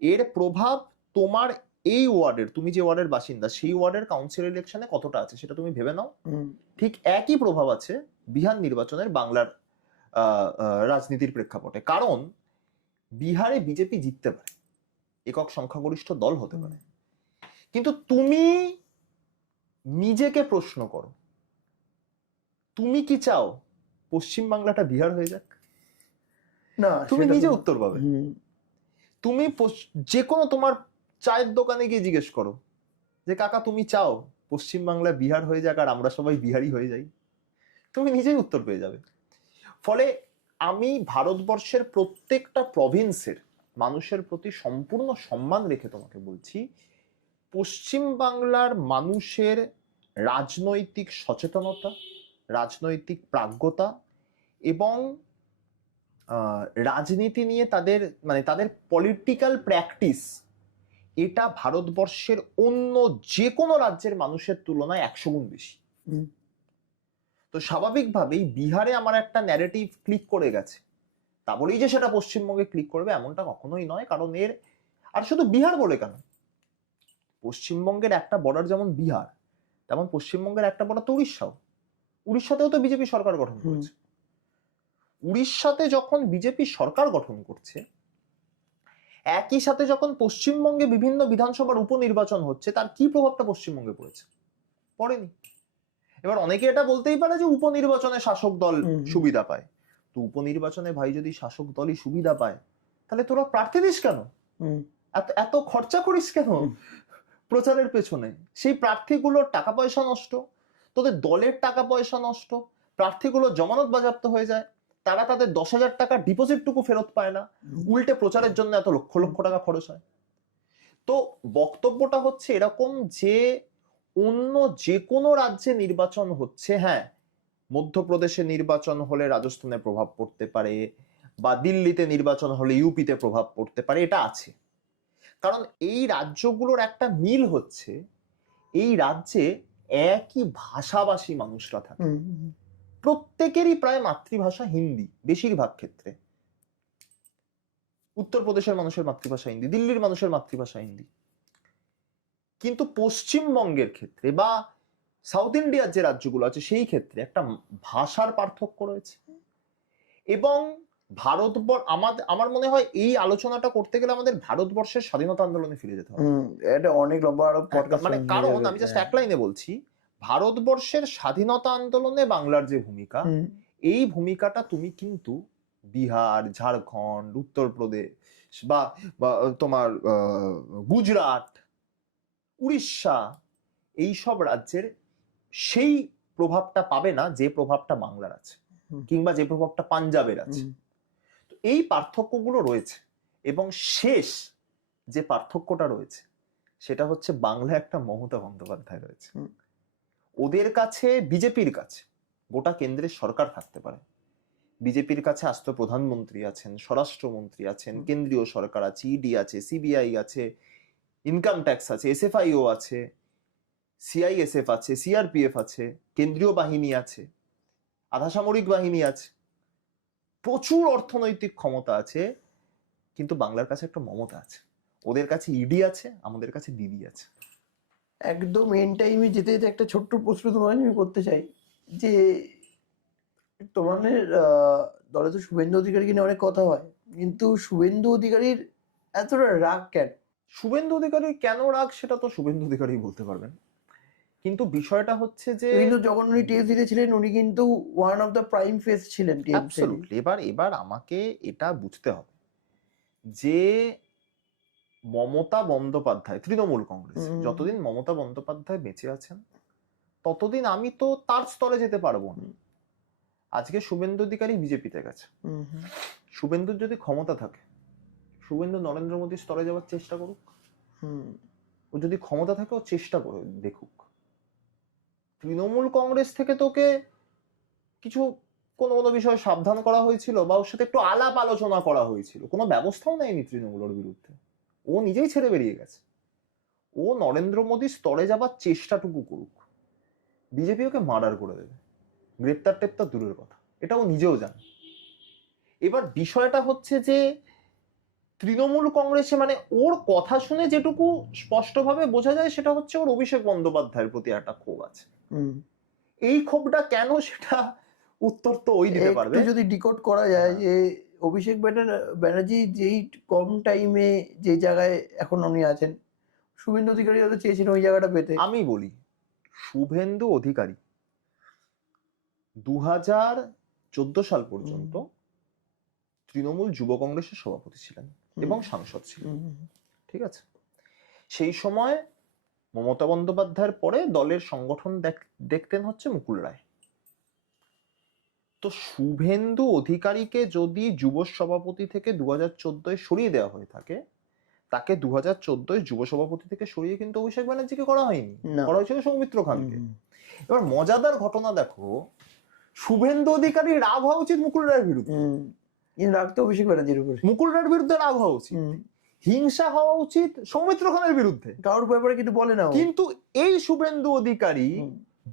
এর প্রভাব তোমার এই ওয়ার্ডের, তুমি যে ওয়ার্ডের বাসিন্দা সেই ওয়ার্ডের কাউন্সিল ইলেকশনে কতটা আছে সেটা তুমি ভেবে নাও। হুম ঠিক একই প্রভাব আছে বিহার নির্বাচনের বাংলার রাজনীতির প্রেক্ষাপটে। কারণ বিহারে বিজেপি জিততে পারে, একক সংখ্যাগরিষ্ঠ দল হতে পারে, কিন্তু তুমি নিজেকে প্রশ্ন করো, তুমি কি চাও পশ্চিম বাংলাটা বিহার হয়ে যাক? না, তুমি সেটা নিজে তো- উত্তর পাবে। হুম তুমি যে কোনো তোমার চায়ের দোকানে গিয়ে জিজ্ঞেস করো যে কাকা তুমি চাও পশ্চিম বাংলা বিহার হয়ে যাক আর আমরা সবাই বিহারি হয়ে যাই, তুমি নিজেই উত্তর পেয়ে যাবে। ফলে আমি ভারতবর্ষের প্রত্যেকটা প্রভিন্সের মানুষের প্রতি সম্পূর্ণ সম্মান রেখে তোমাকে বলছি, পশ্চিম বাংলার মানুষের রাজনৈতিক সচেতনতা, রাজনৈতিক প্রাজ্ঞতা এবং রাজনীতি নিয়ে তাদের মানে তাদের পলিটিক্যাল প্র্যাকটিস, এটা ভারতবর্ষের অন্য যে কোনো রাজ্যের মানুষের তুলনায় 100 গুণ বেশি। হুম তো স্বাভাবিকভাবেই বিহারে আমার একটা ন্যারেটিভ ক্লিক করে গেছে, তা বলেই যে সেটা পশ্চিমবঙ্গে ক্লিক করবে এমনটা কখনোই নয়। কারণ এর, আর শুধু বিহার বলে কেন, পশ্চিমবঙ্গের একটা বর্ডার যেমন বিহার, তেমন পশ্চিমবঙ্গের একটা বর্ডার তো উড়িষ্যাও। উড়িষ্যাতেও তো বিজেপি সরকার গঠন হুম করেছে। উড়িষ্যাতে যখন বিজেপি সরকার গঠন করছে, একই সাথে যখন পশ্চিমবঙ্গে বিভিন্ন বিধানসভার উপনির্বাচন হচ্ছে, তার কি প্রভাবটা পশ্চিমবঙ্গে পড়েছে? পড়েনি। এবার অনেকে এটা বলতেই পারে যে উপনির্বাচনে শাসক দল হুম সুবিধা পায়। তো উপনির্বাচনে ভাই যদি শাসক দলই সুবিধা পায়, তাহলে তোরা প্রার্থী দিস কেন? হুম এত এত খরচা করিস কেন হুম। প্রচারের পেছনে? সেই প্রার্থীগুলোর টাকা পয়সা নষ্ট, তোদের দলের টাকা পয়সা নষ্ট, প্রার্থীগুলো জমানত বাজেয়াপ্ত হয়ে যায়, তারা তাদের 10,000 টাকার ডিপোজিটটুকু ফেরত পায় না, উল্টে প্রচারের জন্য এত লক্ষ লক্ষ টাকা খরচ হয়। তো বক্তব্যটা হচ্ছে এরকম যে অন্য যে কোনো রাজ্যে নির্বাচন হচ্ছে, হ্যাঁ মধ্যপ্রদেশে নির্বাচন হলে রাজস্থানে প্রভাব পড়তে পারে, বা দিল্লিতে নির্বাচন হলে ইউপিতে প্রভাব পড়তে পারে, এটা আছে। কারণ এই রাজ্যগুলোর একটা মিল হচ্ছে, এই রাজ্যে একই ভাষাভাষী মানুষরা থাকে, হুম হুম প্রত্যেকেরই প্রায় মাতৃভাষা হিন্দি বেশিরভাগ ক্ষেত্রে। উত্তরপ্রদেশের মানুষের মাতৃভাষা হিন্দি, দিল্লির মানুষের মাতৃভাষা হিন্দি। কিন্তু পশ্চিমবঙ্গের ক্ষেত্রে বা সাউথ ইন্ডিয়ার যে রাজ্যগুলো আছে সেই ক্ষেত্রে একটা ভাষার পার্থক্য রয়েছে। এবং আমার মনে হয় এই আলোচনাটা করতে গেলে আমাদের ভারতবর্ষের স্বাধীনতা আন্দোলনে ফিরে যেতে হবে। এটা অনেক লম্বা আরো পডকাস্ট মানে কারণ আমি জাস্ট এক লাইনে বলছি, ভারতবর্ষের স্বাধীনতা আন্দোলনে বাংলার যে ভূমিকা, এই ভূমিকাটা তুমি কিন্তু বিহার, ঝাড়খণ্ড, উত্তরপ্রদেশ বা বা তোমার গুজরাট, উড়িষ্যা, এই সব রাজ্যের সেই প্রভাবটা পাবে না যে প্রভাবটা বাংলার আছে, কিংবা যে প্রভাবটা পাঞ্জাবের আছে। তো এই পার্থক্যগুলো রয়েছে, এবং শেষ যে পার্থক্যটা রয়েছে সেটা হচ্ছে বাংলায় একটা মমতা বন্দ্যোপাধ্যায় রয়েছে। ওদের কাছে, বিজেপির কাছে গোটা কেন্দ্রের সরকার থাকতে পারে, বিজেপির কাছে আস্ত প্রধানমন্ত্রী আছেন, স্বরাষ্ট্রমন্ত্রী আছেন, কেন্দ্রীয় সরকার আছে, ইডি আছে, সিবিআই আছে, ইনকাম ট্যাক্স আছে, এসএফআইও আছে, সিআইএসএফ আছে, সিআরপিএফ আছে, কেন্দ্রীয় বাহিনী আছে, আধা সামরিক বাহিনী আছে, প্রচুর অর্থনৈতিক ক্ষমতা আছে। কিন্তু বাংলার কাছে একটা মমতা আছে, ওদের কাছে ইডি আছে, আমাদের কাছে দিদি আছে। একদম এন্ড টাইমে যেতে যেতে একটা ছোট্ট প্রশ্ন তোমার আমি করতে চাই যে তোমাদের দলে তো শুভেন্দু অধিকারীকে নিয়ে অনেক কথা হয়, কিন্তু শুভেন্দু অধিকারীর এতটা রাগ কেন? শুভেন্দু অধিকারীর কেন রাগ সেটা তো শুভেন্দু অধিকারী বলতে পারবেন, কিন্তু বিষয়টা হচ্ছে যে কিন্তু যখন উনি টিএমসিতে ছিলেন উনি কিন্তু one of the prime face ছিলেন টিএমসি। অ্যাবসলিউটলি। এবার আমাকে এটা বুঝতে হবে যে মমতা বন্দ্যোপাধ্যায়, তৃণমূল কংগ্রেস, যতদিন মমতা বন্দ্যোপাধ্যায় বেঁচে আছেন ততদিন আমি তো তার স্তরে যেতে পারবো না। আজকে শুভেন্দু অধিকারী বিজেপিতে গেছে, শুভেন্দুর যদি ক্ষমতা থাকে, শুভেন্দু নরেন্দ্র মোদীর স্তরে যাওয়ার চেষ্টা করুক, ও যদি ক্ষমতা থাকে ও চেষ্টা করে দেখুক। তৃণমূল কংগ্রেস থেকে তোকে কিছু কোনো কোনো বিষয়ে সাবধান করা হয়েছিল, বা ওর সাথে একটু আলাপ আলোচনা করা হয়েছিল, কোনো ব্যবস্থাও নেয়নি তৃণমূলের বিরুদ্ধে। ও ও নিজেই ছেড়ে বেরিয়ে গেছে। ও নরেন্দ্র মোদী স্তরে যাবার চেষ্টাটুকু করুক, বিজেপি ওকে মার্ডার করে দেবে, গ্রেপ্তার টেপ্তার দূরের কথা, এটা ও নিজেও জানে। এবার বিষয়টা হচ্ছে যে তৃণমূল কংগ্রেসে মানে ওর কথা শুনে যেটুকু স্পষ্টভাবে বোঝা যায় সেটা হচ্ছে ওর অভিষেক বন্দ্যোপাধ্যায়ের প্রতি একটা ক্ষোভ আছে। এই ক্ষোভটা কেন সেটা উত্তর তো ওই দিতে পারবে। একটু যদি ডিকোড করা যায় যে অভিষেক ব্যানার্জি যেই কম টাইমে যে জায়গায় এখন উনি আছেন, শুভেন্দু অধিকারী হয়তো চেয়েছেন ওই জায়গাটা পেতে। আমি বলি, শুভেন্দু অধিকারী 2014 সাল পর্যন্ত তৃণমূল যুব কংগ্রেসের সভাপতি ছিলেন এবং সাংসদ ছিলেন, ঠিক আছে? সেই সময় মমতা বন্দ্যোপাধ্যায়ের পরে দলের সংগঠন দেখতেন হচ্ছে মুকুল রায়। তো শুভেন্দু অধিকারীকে যদি যুব সভাপতি থেকে 2014 সরিয়ে দেওয়া হয়ে থাকে, তাকে 2014 যুব সভাপতি থেকে সরিয়ে কিন্তু অভিষেক ব্যানার্জিকে করা হয়নি, করা হয়েছিল সৌমিত্র খানকে। এবার মজাদার ঘটনা দেখো, শুভেন্দু অধিকারী রাগ হওয়া উচিত মুকুল রায়ের বিরুদ্ধে, রাগ তো অভিষেক ব্যানার্জির উপরে, মুকুল রায়ের বিরুদ্ধে রাগ হওয়া উচিত, হিংসা হওয়া উচিত সৌমিত্র খানের বিরুদ্ধে, কারোর ব্যাপারে কিন্তু বলে না। কিন্তু এই শুভেন্দু অধিকারী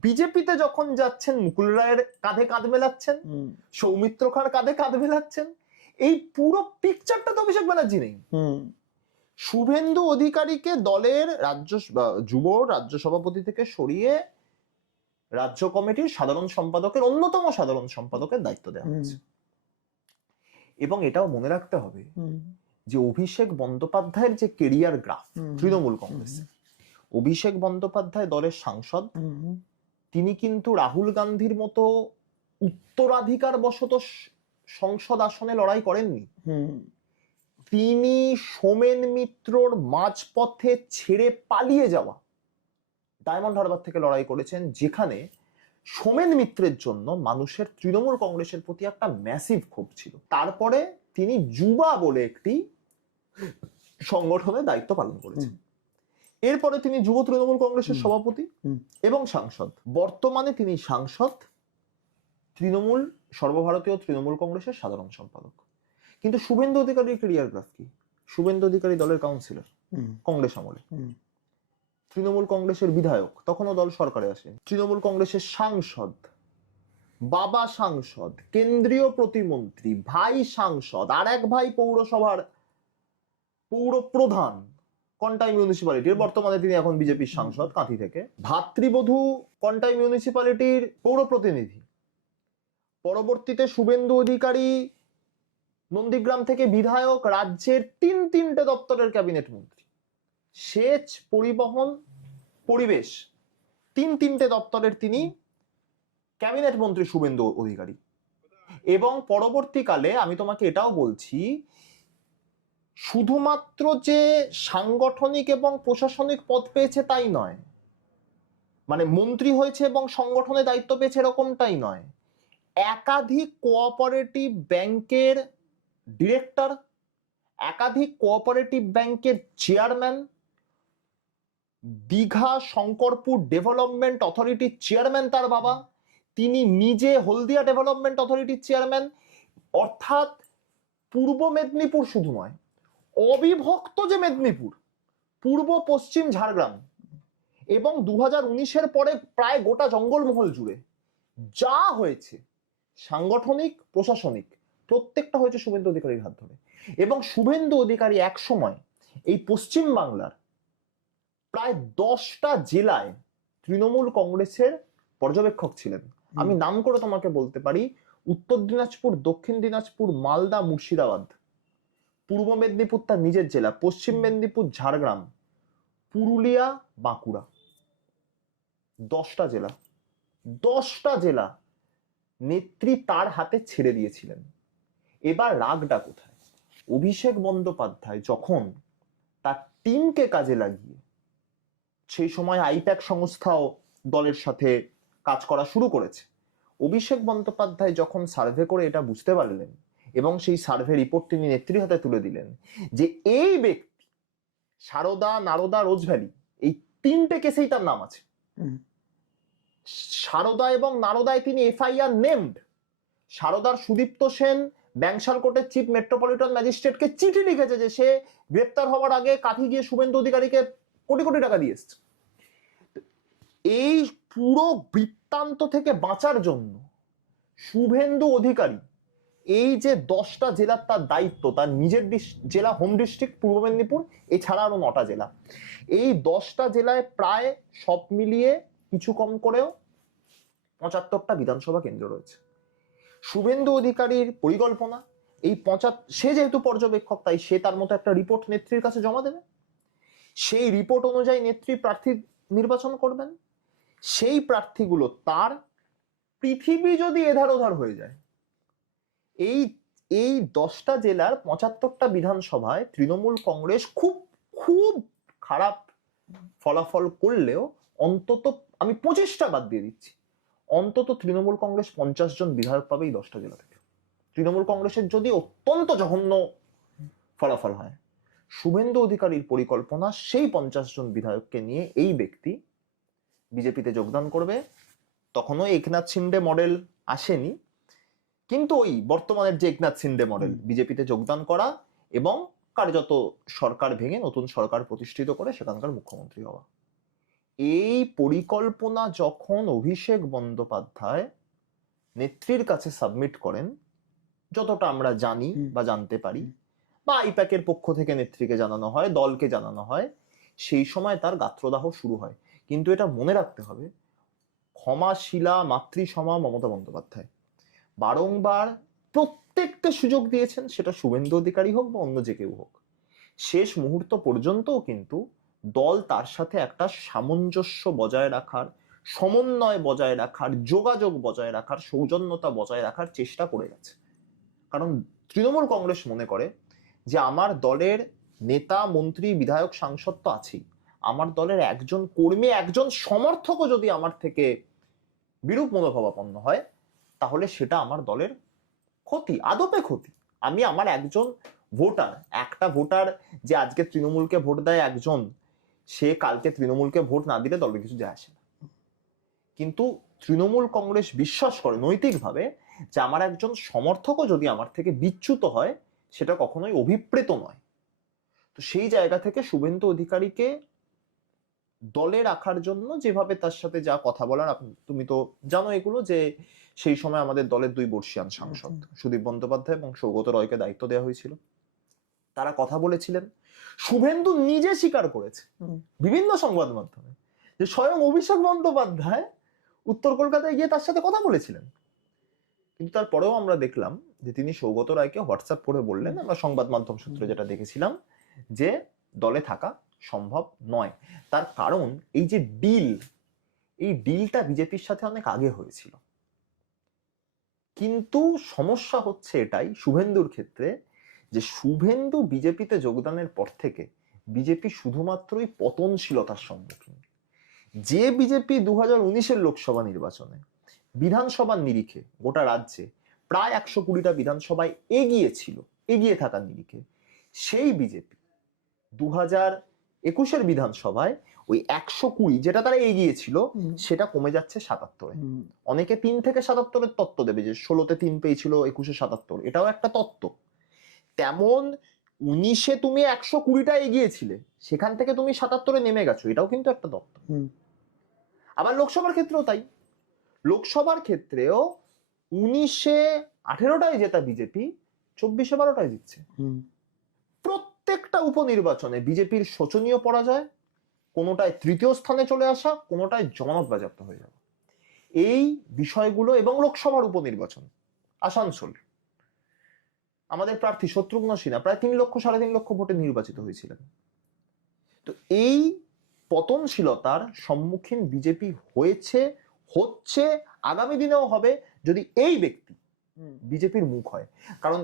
বিজেপিতে যখন যাচ্ছেন মুকুল রায়ের কাঁধে কাঁধ মেলাচ্ছেন, সৌমিত্র খান কাঁধে কাঁধ মেলাচ্ছেন, এই পুরো পিকচারটা তো অভিষেক ব্যানার্জি নেই। শুভেন্দু অধিকারীকে দলের যুব রাজ্য সভাপতি থেকে সরিয়ে রাজ্য কমিটির সাধারণ সম্পাদকের অন্যতম সাধারণ সম্পাদকের দায়িত্ব দেওয়া হচ্ছে। এবং এটাও মনে রাখতে হবে যে অভিষেক বন্দ্যোপাধ্যায়ের যে কেরিয়ার গ্রাফ তৃণমূল কংগ্রেসে, অভিষেক বন্দ্যোপাধ্যায় দলের সাংসদ, তিনি কিন্তু রাহুল গান্ধীর মতো উত্তরাধিকার বশত সংসদ আসনে লড়াই করেননি। তিনি সোমেন মিত্রর মাঝপথে ছেড়ে পালিয়ে যাওয়া ডায়মন্ড হারবার থেকে লড়াই করেছেন, যেখানে সোমেন মিত্রের জন্য মানুষের তৃণমূল কংগ্রেসের প্রতি একটা ম্যাসিভ ক্ষোভ ছিল। তারপরে তিনি যুবা বলে একটি সংগঠনের দায়িত্ব পালন করেছেন। এরপরে তিনি যুব তৃণমূল কংগ্রেসের সভাপতি এবং সাংসদ। বর্তমানে তিনি সাংসদ, তৃণমূল সর্বভারতীয় তৃণমূল কংগ্রেসের সাধারণ সম্পাদক। কিন্তু শুভেন্দু অধিকারীর ক্যারিয়ার গ্রাফ কি? শুভেন্দু অধিকারী দলের কাউন্সিলর কংগ্রেস আমলে, তৃণমূল কংগ্রেসের বিধায়ক, তখনও দল সরকারে আসে, তৃণমূল কংগ্রেসের সাংসদ, বাবা সাংসদ, কেন্দ্রীয় প্রতিমন্ত্রী, ভাই সাংসদ, আর এক ভাই পৌরসভার পৌর প্রধান কন্টাই মিউনিসিপ্যালিটির, বর্তমানে তিনি এখন বিজেপির সাংসদ কাঁথি থেকে, ভাতৃবধূ কন্টাই মিউনিসিপ্যালিটির পৌর প্রতিনিধি, পরবর্তীতে শুভেন্দু অধিকারী নন্দীগ্রাম থেকে বিধায়ক, রাজ্যের তিনটে দপ্তরের ক্যাবিনেট মন্ত্রী, সেচ, পরিবহন, পরিবেশ, তিনটে দপ্তরের তিনি ক্যাবিনেট মন্ত্রী শুভেন্দু অধিকারী। এবং পরবর্তীকালে আমি তোমাকে এটাও বলছি, শুধুমাত্র যে সাংগঠনিক এবং প্রশাসনিক পদ পেয়েছে তাই নয়, মানে মন্ত্রী হয়েছে এবং সংগঠনে দায়িত্ব পেয়েছে এরকমটাই নয়, একাধিক কোঅপারেটিভ ব্যাংকের ডিরেক্টর, একাধিক কোঅপারেটিভ ব্যাংকের চেয়ারম্যান, দীঘা শঙ্করপুর ডেভেলপমেন্ট অথরিটির চেয়ারম্যান তার বাবা, তিনি নিজে হলদিয়া ডেভেলপমেন্ট অথরিটির চেয়ারম্যান। অর্থাৎ পূর্ব মেদিনীপুর শুধু নয়, অবিভক্ত যে মেদিনীপুর, পূর্ব পশ্চিম ঝাড়গ্রাম এবং 2019-এর পরে প্রায় গোটা জঙ্গলমহল জুড়ে যা হয়েছে সাংগঠনিক প্রশাসনিক প্রত্যেকটা হয়েছে শুভেন্দু অধিকারীর হাত ধরে। এবং শুভেন্দু অধিকারী এক সময় এই পশ্চিম বাংলার প্রায় 10টা জেলায় তৃণমূল কংগ্রেসের পর্যবেক্ষক ছিলেন। আমি নাম করে তোমাকে বলতে পারি, উত্তর দিনাজপুর, দক্ষিণ দিনাজপুর, মালদা, মুর্শিদাবাদ, পূর্ব মেদিনীপুর তার নিজের জেলা, পশ্চিম মেদিনীপুর, ঝাড়গ্রাম, পুরুলিয়া, বাঁকুড়া, 10টা জেলা নেত্রী তার হাতে ছেড়ে দিয়েছিলেন। এবার রাগটা কোথায়? অভিষেক বন্দ্যোপাধ্যায় যখন তার টিমকে কাজে লাগিয়ে, সেই সময় আইপ্যাক সংস্থাও দলের সাথে কাজ করা শুরু করেছে, অভিষেক বন্দ্যোপাধ্যায় যখন সার্ভে করে এটা বুঝতে পারলেন এবং সেই সার্ভে রিপোর্ট তিনি নেত্রীর হাতে তুলে দিলেন যে এই ব্যক্তি সারদা, নারদা, রোজভ্যালি, এই 3টে কেসেই তার নাম আছে, সারদা এবং নারদায় তিনি এফআইআর নেমড, সারদার সুদীপ্ত সেন ব্যাংশাল কোর্টের চিফ মেট্রোপলিটন ম্যাজিস্ট্রেটকে চিঠি লিখেছে যে সে গ্রেপ্তার হওয়ার আগে কাঁথি গিয়ে শুভেন্দু অধিকারীকে কোটি কোটি টাকা দিয়ে এসছে। এই পুরো বৃত্তান্ত থেকে বাঁচার জন্য শুভেন্দু অধিকারী এই যে 10টা জেলার তার দায়িত্ব, তার নিজের জেলা হোম ডিস্ট্রিক্ট পূর্ব মেদিনীপুর, এছাড়া আরো 9টা জেলা, এই 10টা জেলায় প্রায় সব মিলিয়ে কিছু কম করেও 75টা বিধানসভা কেন্দ্র রয়েছে। শুভেন্দু অধিকারীর পরিকল্পনা এই সে যেহেতু পর্যবেক্ষক, তাই সে তার মতো একটা রিপোর্ট নেত্রীর কাছে জমা দেবে, সেই রিপোর্ট অনুযায়ী নেত্রী প্রার্থী নির্বাচন করবেন। সেই প্রার্থীগুলো তার পৃথিবী যদি এধার ওধার হয়ে যায়, এই এই 10টা জেলার 75টা বিধানসভায় তৃণমূল কংগ্রেস খুব খুব খারাপ ফলাফল করলেও অন্তত, আমি 25টা বাদ দিয়ে দিচ্ছি, অন্তত তৃণমূল কংগ্রেস 50 জন বিধায়ক পাবে এই 10টা জেলা থেকে। তৃণমূল কংগ্রেসের যদি অত্যন্ত জঘন্য ফলাফল হয়, শুভেন্দু অধিকারীর পরিকল্পনা সেই 50 জন বিধায়ককে নিয়ে এই ব্যক্তি বিজেপিতে যোগদান করবে। তখনও একনাথ শিন্ডে মডেল আসেনি, কিন্তু ওই বর্তমানের যে একনাথ শিন্ডে মডেল, বিজেপিতে যোগদান করা এবং কার্যত সরকার ভেঙে নতুন সরকার প্রতিষ্ঠিত করে সেখানকার মুখ্যমন্ত্রী হওয়া। এই পরিকল্পনা যখন অভিষেক বন্দ্যোপাধ্যায় নেত্রীর কাছে সাবমিট করেন, যতটা আমরা জানি বা জানতে পারি, বা আইপ্যাকের পক্ষ থেকে নেত্রীকে জানানো হয়, দলকে জানানো হয়, সেই সময় তার গাত্রদাহ শুরু হয়। কিন্তু এটা মনে রাখতে হবে, ক্ষমাশীলা মাতৃসমা মমতা বন্দ্যোপাধ্যায় বারংবার প্রত্যেককে সুযোগ দিয়েছেন, সেটা শুভেন্দু অধিকারী হোক বা অন্য যে কেউ হোক। শেষ মুহূর্ত পর্যন্তও কিন্তু দল তার সাথে একটা সামঞ্জস্য বজায় রাখার, সমন্বয় বজায় রাখার, যোগাযোগ বজায় রাখার, সৌজন্যতা বজায় রাখার চেষ্টা করে গেছে। কারণ তৃণমূল কংগ্রেস মনে করে যে আমার দলের নেতা, মন্ত্রী, বিধায়ক, সাংসদ তো আছেই, আমার দলের একজন কর্মী, একজন সমর্থকও যদি আমার থেকে বিরূপ মনোভাবাপন্ন হয়, তাহলে সেটা আমার দলের ক্ষতি, আদপে ক্ষতি। আমি আমার একজন ভোটার, একটা ভোটার যে আজকে তৃণমূলকে ভোট দেয় একজন, সে কালকে তৃণমূলকে ভোট না দিলে দলের কিছু যায় আসে না। কিন্তু তৃণমূল কংগ্রেস বিশ্বাস করে নৈতিকভাবে যে আমার একজন সমর্থকও যদি আমার থেকে বিচ্যুত হয়, সেটা কখনোই অভিপ্রেত নয়। তো সেই জায়গা থেকে শুভেন্দু অধিকারীকে দলে রাখার জন্য যেভাবে তার সাথে যা কথা বলার, তুমি তো জানো এগুলো, যে সেই সময় আমাদের দলের 2 বর্ষীয়ান সাংসদ সুদীপ বন্দ্যোপাধ্যায় এবং সৌগত রয়কে দায়িত্ব দেওয়া হয়েছিল, তারা কথা বলেছিলেন। শুভেন্দু নিজে স্বীকার করেছে বিভিন্ন সংবাদ মাধ্যমে যে স্বয়ং অভিষেক বন্দ্যোপাধ্যায় উত্তর কলকাতায় গিয়ে তার সাথে কথা বলেছিলেন। কিন্তু তারপরেও আমরা দেখলাম যে তিনি সৌগত রায়কে হোয়াটসঅ্যাপ করে বললেন, আমরা সংবাদ মাধ্যম সূত্রে যেটা দেখেছিলাম, যে দলে থাকা সম্ভব নয়। তার কারণ এই যে এই ডিলটা বিজেপির সাথে অনেক আগে হয়েছিল। কিন্তু সমস্যা হচ্ছে এটাই শুভেন্দুর ক্ষেত্রে, যে শুভেন্দু বিজেপিতে যোগদানের পর থেকে বিজেপি শুধুমাত্রই পতনশীলতার সম্মুখীন। যে বিজেপি 2019-এর লোকসভা নির্বাচনে বিধানসভার নিরিখে গোটা রাজ্যে প্রায় 120টা বিধানসভায় এগিয়ে থাকার নিরিখে, সেই বিজেপি 2021-এর বিধানসভায় ওই 120 যেটা তারা এগিয়েছিল, সেটা কমে যাচ্ছে 77-এ। অনেকে 3 থেকে 77-এর তত্ত্ব দেবে যে 16-তে 3 পেয়েছিল, 21-এ 77, এটাও একটা তত্ত্ব। তেমন 19-এ তুমি 120টা এগিয়েছিলে, সেখান থেকে তুমি 77-এ নেমে গেছো, এটাও কিন্তু একটা তত্ত্ব। আবার লোকসভার ক্ষেত্রেও তাই। লোকসভার ক্ষেত্রেও 19-এ 18টায় জেতা বিজেপি 24-এ 12টায় জিতছে। প্রত্যেকটা উপনির্বাচনে বিজেপির শোচনীয় পরাজয়, কোনোটায় 3য় স্থানে চলে আসা, কোনোটায় জমানত বাজেয়াপ্ত হয়ে যাওয়া, এই বিষয়গুলো। এবং লোকসভার উপনির্বাচন আসানসোল, আমাদের প্রার্থী শত্রুঘ্ন সিনহা প্রায় 3 লক্ষ 3.5 লক্ষ ভোটে নির্বাচিত হয়েছিলেন। তো এই পতনশীলতার সম্মুখীন বিজেপি হচ্ছে, আগামী দিনেও হবে, যদি এই ব্যক্তি বিজেপির মুখ হয়। কারণ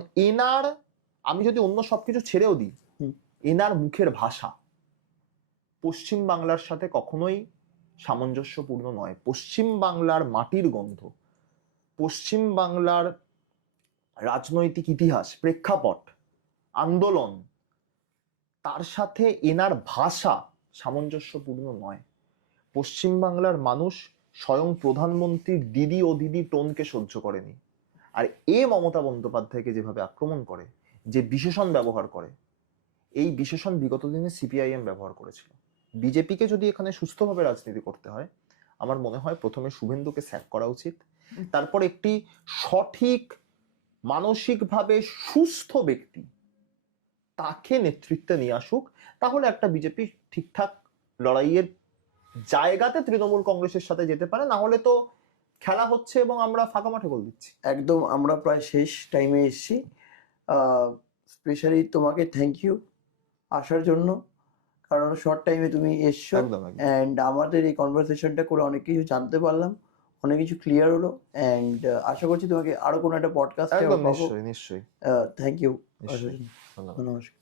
আমি যদি অন্য সবকিছু ছেড়েও দিই, এনার মুখের ভাষা পশ্চিম বাংলার সাথে কখনোই সামঞ্জস্যপূর্ণ নয়। পশ্চিম বাংলার মাটির গন্ধ, পশ্চিম বাংলার রাজনৈতিক ইতিহাস, প্রেক্ষাপট, আন্দোলন, তার সাথে এনার ভাষা সামঞ্জস্যপূর্ণ নয়। পশ্চিম বাংলার মানুষ স্বয়ং প্রধানমন্ত্রীর দিদি ও দিদি টোনকে সহ্য করেনি, আর মমতা বন্দ্যোপাধ্যায়কে যেভাবে আক্রমণ করে, যে বিশেষণ ব্যবহার করে, এই বিশেষণ বিগত দিনে সিপিআইএম ব্যবহার করেছিল। বিজেপিকে যদি এখানে সুস্থভাবে রাজনীতি করতে হয়, আমার মনে হয় প্রথমে শুভেন্দুকে স্যাক করা উচিত, তারপর একটি সঠিক মানসিকভাবে সুস্থ ব্যক্তি তাকে নেতৃত্বে নিয়ে আসুক, তাহলে একটা বিজেপি ঠিকঠাক লড়াইয়ের জায়গাতে তৃণমূল কংগ্রেসের সাথে যেতে পারে। না হলে তো খেলা হচ্ছে এবং আমরা ফাঁকা মাঠে গোল দিচ্ছি। একদম, আমরা প্রায় শেষ টাইমে এসেছি। স্পেশালি তোমাকে থ্যাংক ইউ আসার জন্য, কারণ শর্ট টাইমে তুমি এসছো একদম অ্যান্ড আমাদের এই কনভারসেশনটা করে অনেক কিছু জানতে পারলাম, অনেক কিছু ক্লিয়ার হলো অ্যান্ড আশা করছি তোমাকে আরো কোনো একটা পডকাস্টে একদম পাবো। নিশ্চয়ই। Thank you. নিশ্চয়ই। ধন্যবাদ। নমস্কার।